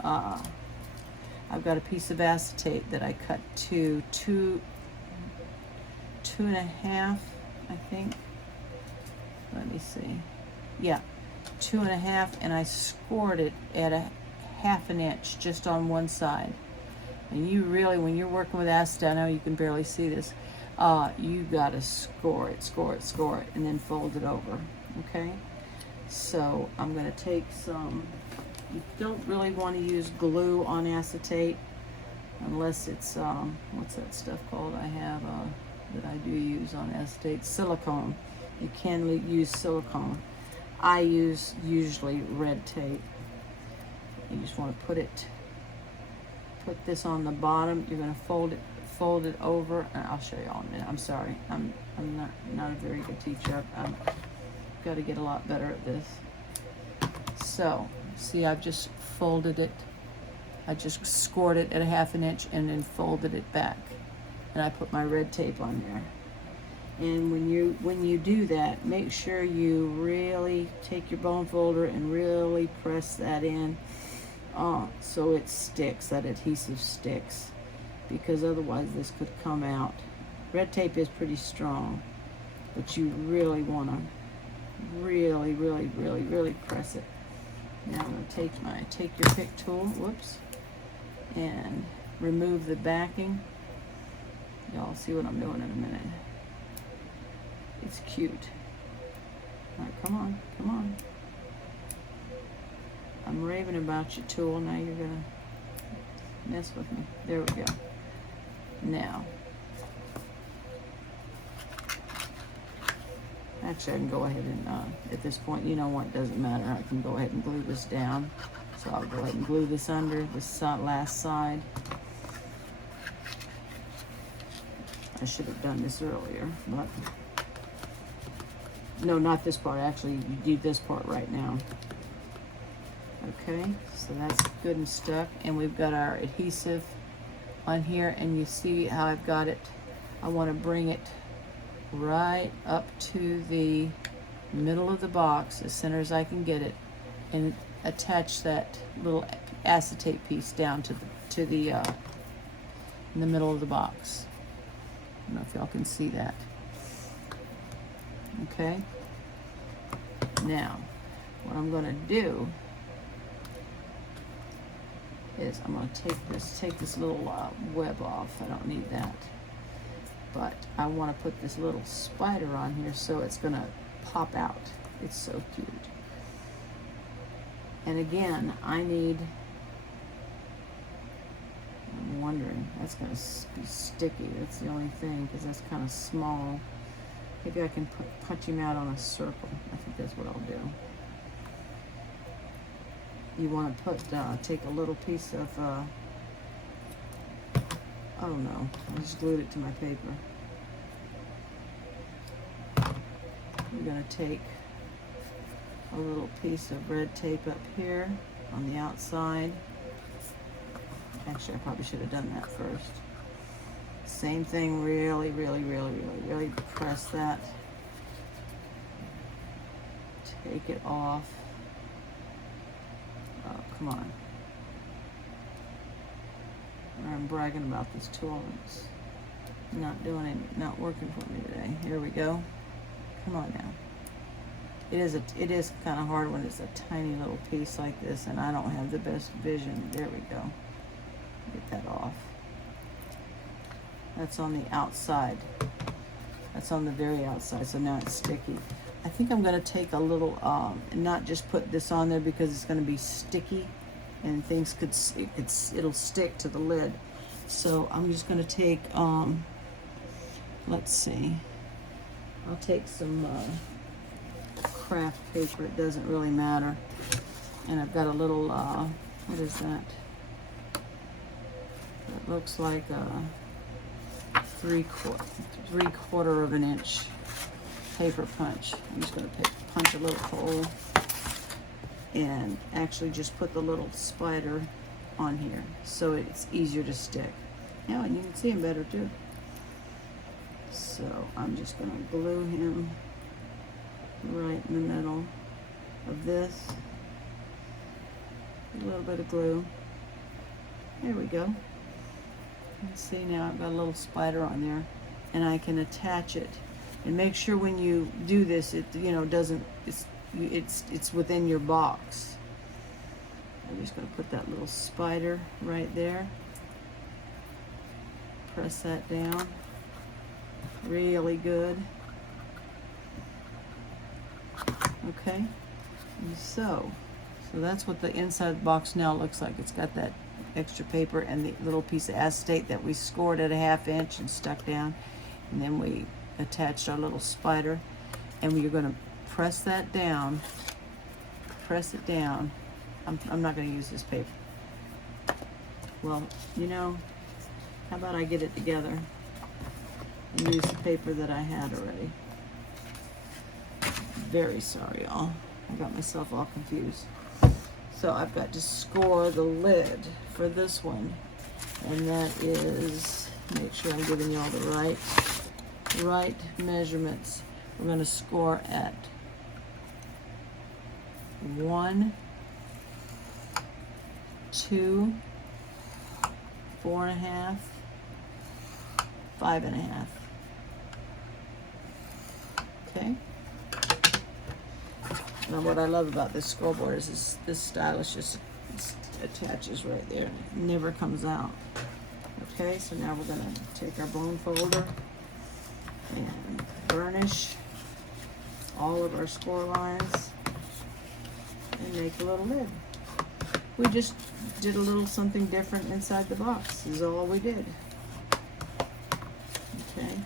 I've got a piece of acetate that I cut to two and a half, I think. Let me see. Yeah, 2.5, and I scored it at a 1/2 inch just on one side. And you really, when you're working with acetate, I know you can barely see this, you gotta score it, and then fold it over, okay? So I'm gonna take some, you don't really wanna use glue on acetate unless it's, what's that stuff called I have, that I do use on acetate? Silicone. You can use silicone. I use usually red tape. You just want to put this on the bottom. You're going to fold it over, and I'll show you all in a minute. I'm sorry, I'm not a very good teacher. I've got to get a lot better at this. So see, I've just folded it. I just scored it at a 1/2 inch and then folded it back, and I put my red tape on there. And when you do that, make sure you really take your bone folder and really press that in, so it sticks, that adhesive sticks, because otherwise this could come out. Red tape is pretty strong, but you really want to really press it. Now I'm going to take your pick tool, whoops, and remove the backing. Y'all see what I'm doing in a minute. It's cute. All right, come on. I'm raving about your tool. Now you're gonna mess with me. There we go. Now, actually I can go ahead and, at this point, you know what, doesn't matter. I can go ahead and glue this down. So I'll go ahead and glue this under this last side. I should have done this earlier, but no, not this part. Actually, you do this part right now. Okay, so that's good and stuck, and we've got our adhesive on here, and you see how I've got it. I want to bring it right up to the middle of the box, as center as I can get it, and attach that little acetate piece down to the in the middle of the box. I don't know if y'all can see that. Okay. Now, what I'm going to do is I'm going to take this little web off. I don't need that. But I want to put this little spider on here so it's going to pop out. It's so cute. And again, I'm wondering, that's going to be sticky. That's the only thing, because that's kind of small. Maybe I can punch him out on a circle. I think that's what I'll do. You want to take a little piece of, oh no, I just glued it to my paper. You're going to take a little piece of red tape up here on the outside. Actually, I probably should have done that first. Same thing, really press that. Take it off. Oh, come on. I'm bragging about this tool. It's not working for me today. Here we go. Come on now. It is kind of hard when it's a tiny little piece like this, and I don't have the best vision. There we go. Get that off. That's on the outside. That's on the very outside, so now it's sticky. I think I'm going to take a little, and not just put this on there because it's going to be sticky, and things it'll stick to the lid. So I'm just going to take, let's see, I'll take some craft paper. It doesn't really matter. And I've got a little, what is that? It looks like a 3/4 of an inch paper punch. I'm just going to punch a little hole and actually just put the little spider on here so it's easier to stick. Now, and you can see them better too. So I'm just going to glue him right in the middle of this. A little bit of glue. There we go. And see, now I've got a little spider on there, and I can attach it. And make sure when you do this, it doesn't, it's within your box. I'm just going to put that little spider right there. Press that down really good. Okay, and so that's what the inside of the box now looks like. It's got that extra paper and the little piece of acetate that we scored at a 1/2 inch and stuck down, and then we attached our little spider, and we're going to press that down, press it down. I'm not going to use this paper. Well, how about I get it together and use the paper that I had already. Very sorry, y'all. I got myself all confused. So I've got to score the lid for this one, and that is, make sure I'm giving you all the right measurements. We're going to score at 1, 2, 4.5, 5.5. Okay. Now what I love about this scoreboard is this stylus just attaches right there and it never comes out. Okay, so now we're going to take our bone folder and burnish all of our score lines and make a little lid. We just did a little something different inside the box. This is all we did. Okay.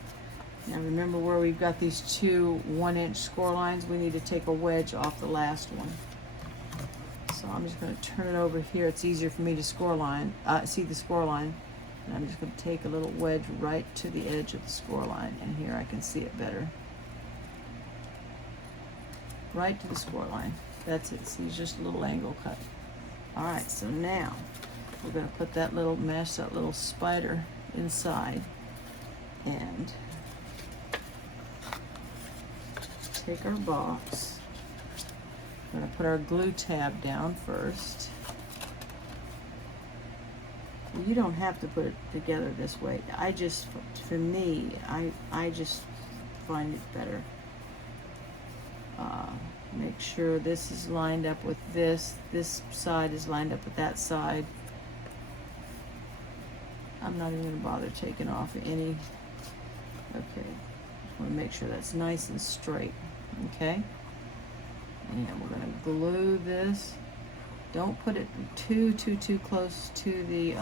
Now remember where we've got these 2 1-inch score lines, we need to take a wedge off the last one. So I'm just going to turn it over here. It's easier for me to see the score line. And I'm just going to take a little wedge right to the edge of the score line, and here I can see it better. Right to the score line. That's it. See, it's just a little angle cut. Alright, so now we're going to put that little mesh, that little spider inside, and take our box. We're going to put our glue tab down first. You don't have to put it together this way. For me, I just find it better. Make sure this is lined up with this side is lined up with that side. I'm not even going to bother taking off any. Okay, just want to make sure that's nice and straight. Okay, and we're going to glue this. Don't put it too close to the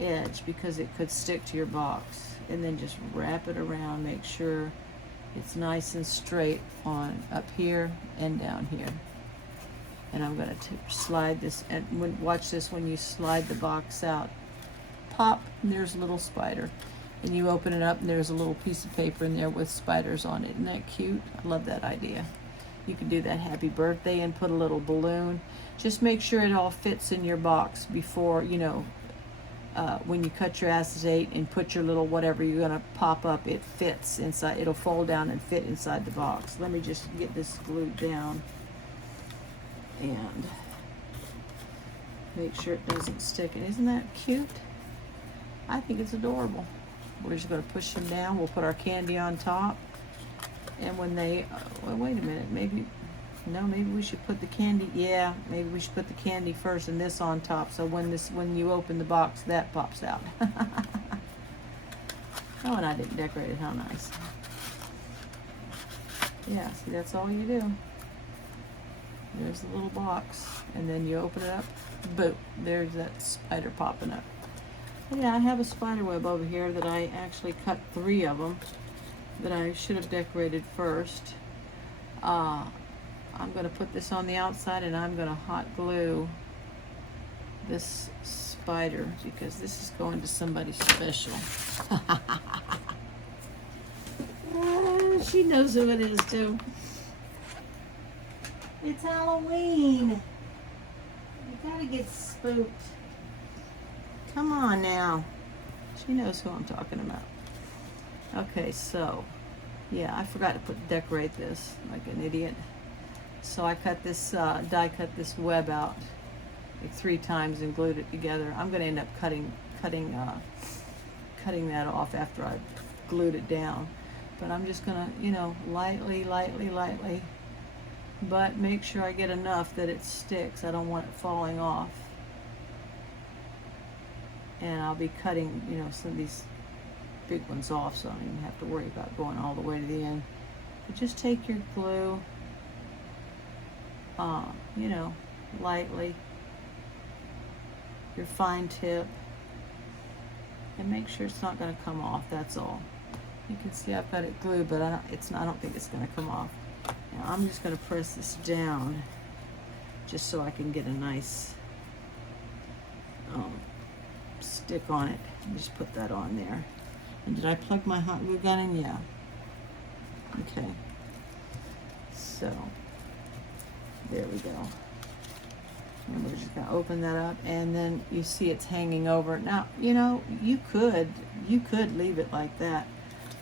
edge, because it could stick to your box. And then just wrap it around. Make sure it's nice and straight on up here and down here. And I'm going to slide this, and watch this when you slide the box out. Pop, and there's a little spider. And you open it up and there's a little piece of paper in there with spiders on it. Isn't that cute? I love that idea. You can do that happy birthday and put a little balloon. Just make sure it all fits in your box before, when you cut your acetate and put your little whatever you're going to pop up, it fits inside. It'll fold down and fit inside the box. Let me just get this glued down and make sure it doesn't stick. And isn't that cute? I think it's adorable. We're just going to push them down. We'll put our candy on top. And when they, well, wait a minute, maybe we should put the candy, yeah, maybe we should put the candy first and this on top, so when you open the box, that pops out. Oh, and I didn't decorate it, how nice. Yeah, see, that's all you do. There's the little box, and then you open it up, boom, there's that spider popping up. Yeah, I have a spider web over here that I actually cut 3 of them that I should have decorated first. I'm going to put this on the outside, and I'm going to hot glue this spider because this is going to somebody special. She knows who it is too. It's Halloween. You gotta get spooked. Come on now. She knows who I'm talking about. Okay, so yeah, I forgot to decorate this like an idiot. So I cut this die cut this web out like 3 times and glued it together. I'm going to end up cutting that off after I glued it down. But I'm just going to, you know, lightly, but make sure I get enough that it sticks. I don't want it falling off. And I'll be cutting, you know, some of these big ones off, so I don't even have to worry about going all the way to the end. But just take your glue, you know, lightly, your fine tip, and make sure it's not going to come off. That's all. You can see I've got it glued, but I don't think it's going to come off. Now I'm just going to press this down just so I can get a nice stick on it. Just put that on there. And did I plug my hot glue gun in? Yeah. Okay. So there we go. And we're just going to open that up, and then you see it's hanging over. Now, you know, you could leave it like that.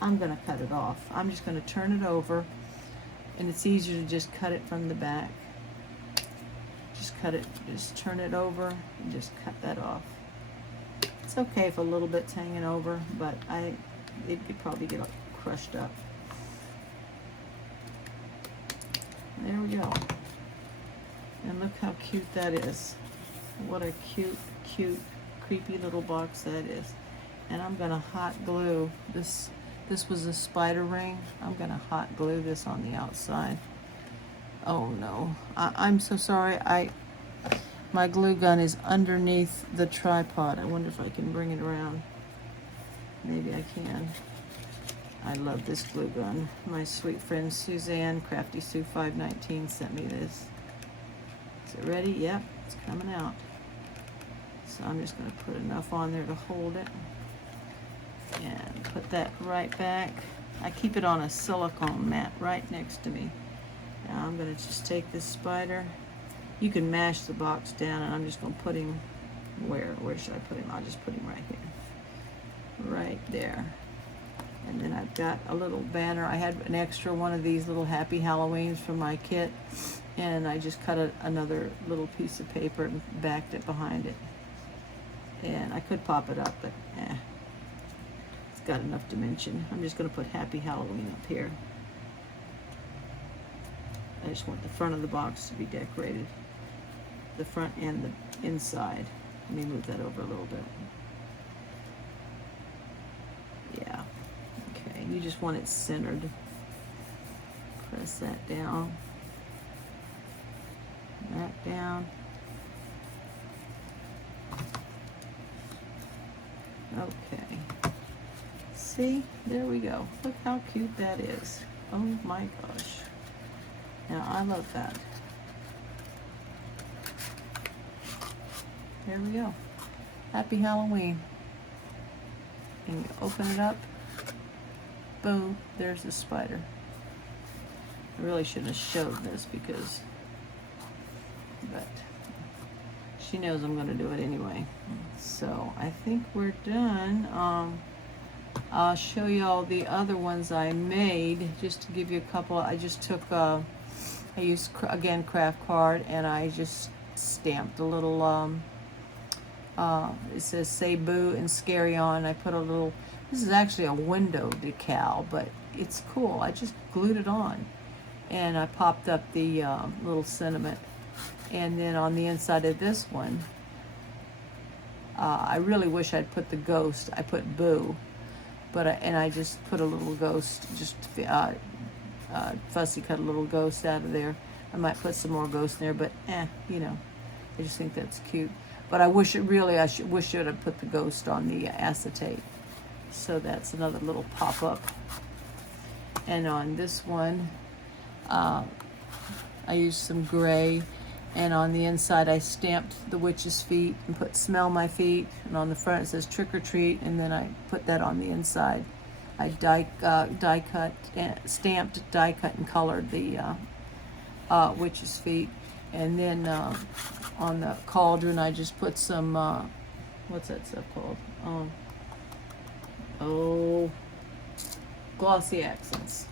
I'm going to cut it off. I'm just going to turn it over, and it's easier to just cut it from the back. Just turn it over and just cut that off. It's okay if a little bit's hanging over, but it could probably get crushed up. There we go. And look how cute that is. What a cute, creepy little box that is. And I'm gonna hot glue this. This was a spider ring. I'm gonna hot glue this on the outside. Oh no, I'm so sorry. My glue gun is underneath the tripod. I wonder if I can bring it around. Maybe I can. I love this glue gun. My sweet friend Suzanne, Crafty Sue 519, sent me this. Is it ready? Yep, it's coming out. So I'm just going to put enough on there to hold it. And put that right back. I keep it on a silicone mat right next to me. Now I'm going to just take this spider. You can mash the box down, and I'm just going to put him where should I put him? I'll just put him right here. Right there. And then I've got a little banner. I had an extra one of these little Happy Halloweens from my kit, and I just cut another little piece of paper and backed it behind it. And I could pop it up, but it's got enough dimension. I'm just going to put Happy Halloween up here. I just want the front of the box to be decorated. The front and the inside. Let me move that over a little bit. Yeah. Okay, you just want it centered. Press that down. That down. Okay. See? There we go. Look how cute that is. Oh my gosh. Now I love that. There we go. Happy Halloween. And you open it up. Boom. There's the spider. I really shouldn't have showed this but she knows I'm going to do it anyway. So I think we're done. I'll show you all the other ones I made just to give you a couple. I just took I used again craft card, and I just stamped a little it says say boo and scary on. I put a little, this is actually a window decal, but it's cool. I just glued it on, and I popped up the little sentiment. And then on the inside of this one, I really wish I'd put the ghost. I put boo, but I just put a little ghost, just fussy cut a little ghost out of there. I might put some more ghosts in there, but you know, I just think that's cute. But I wish wish I'd have put the ghost on the acetate. So that's another little pop-up. And on this one, I used some gray, and on the inside I stamped the witch's feet and put smell my feet, and on the front it says trick or treat, and then I put that on the inside. I stamped, die cut, and colored the witch's feet. And then on the cauldron I just put some, what's that stuff called? glossy accents,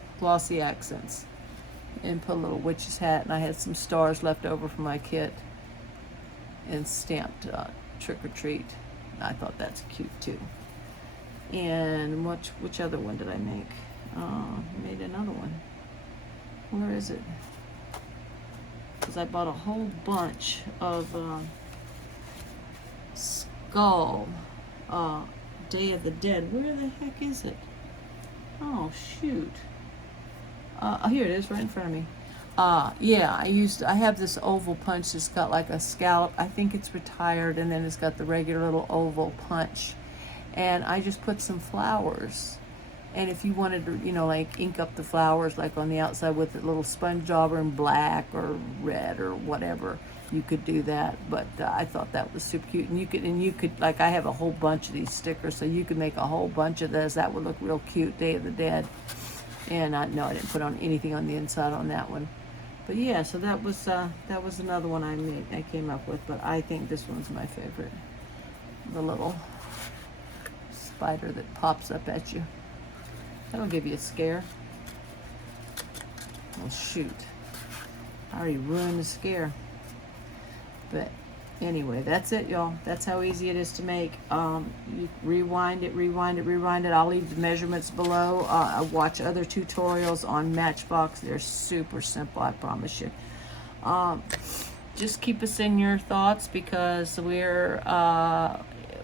and put a little witch's hat, and I had some stars left over from my kit, and stamped trick or treat. I thought that's cute too. And which other one did I make? Made another one. Where is it? Because I bought a whole bunch of skull Day of the Dead. Where the heck is it? Oh shoot. Here it is, right in front of me. Yeah, I have this oval punch that's got like a scallop. I think it's retired, and then it's got the regular little oval punch. And I just put some flowers. And if you wanted to, like ink up the flowers, like on the outside with a little sponge dauber in black or red or whatever, you could do that. But I thought that was super cute. And you could, like, I have a whole bunch of these stickers, so you could make a whole bunch of this. That would look real cute, Day of the Dead. And no, I didn't put on anything on the inside on that one. But yeah, so that was another one I came up with. But I think this one's my favorite. The little spider that pops up at you. That'll give you a scare. Oh shoot. I already ruined the scare. But anyway, that's it, y'all. That's how easy it is to make. You rewind it. I'll leave the measurements below. I watch other tutorials on Matchbox. They're super simple, I promise you. Just keep us in your thoughts, because we're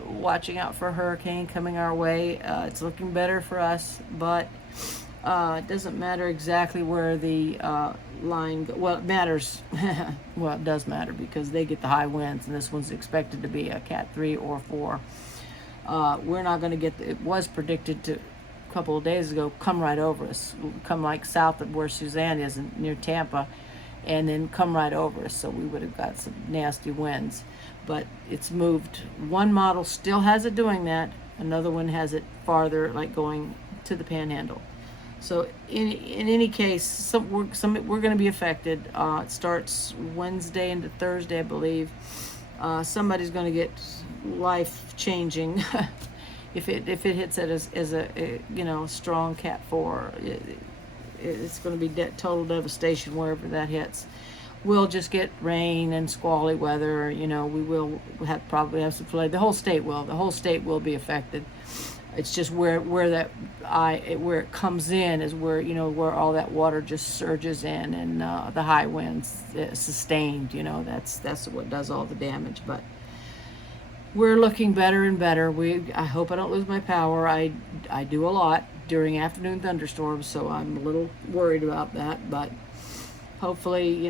watching out for a hurricane coming our way. It's looking better for us, but it doesn't matter exactly where the line well, it matters. Well, it does matter, because they get the high winds, and this one's expected to be a Cat 3 or 4. We're not going to get it was predicted to a couple of days ago come right over us, come like south of where Suzanne is, near Tampa, and then come right over us. So we would have got some nasty winds. But it's moved. One model still has it doing that. Another one has it farther, like going to the Panhandle. So in any case, we're going to be affected. It starts Wednesday into Thursday, I believe. Somebody's going to get life changing if it hits it as a strong Cat 4. It's going to be total devastation wherever that hits. We'll just get rain and squally weather. We will probably have some flood. The whole state will be affected. It's just where it comes in is where all that water just surges in, and the high winds sustained. That's what does all the damage. But we're looking better and better. I hope I don't lose my power. I do a lot during afternoon thunderstorms, so I'm a little worried about that. But hopefully,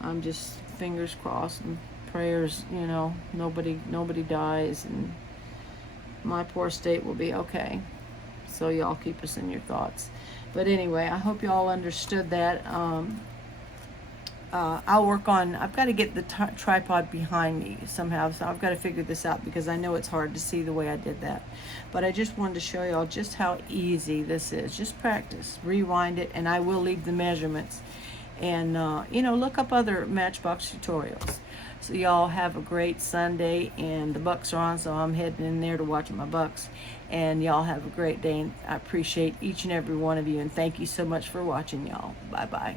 I'm just fingers crossed and prayers, nobody dies, and my poor state will be okay. So y'all keep us in your thoughts. But anyway, I hope y'all understood that. I'll work on, I've got to get the tripod behind me somehow, so I've got to figure this out, because I know it's hard to see the way I did that. But I just wanted to show y'all just how easy this is. Just practice, rewind it, and I will leave the measurements. And, look up other Matchbox tutorials. So y'all have a great Sunday, and the Bucks are on, so I'm heading in there to watch my Bucks. And y'all have a great day, and I appreciate each and every one of you, and thank you so much for watching, y'all. Bye-bye.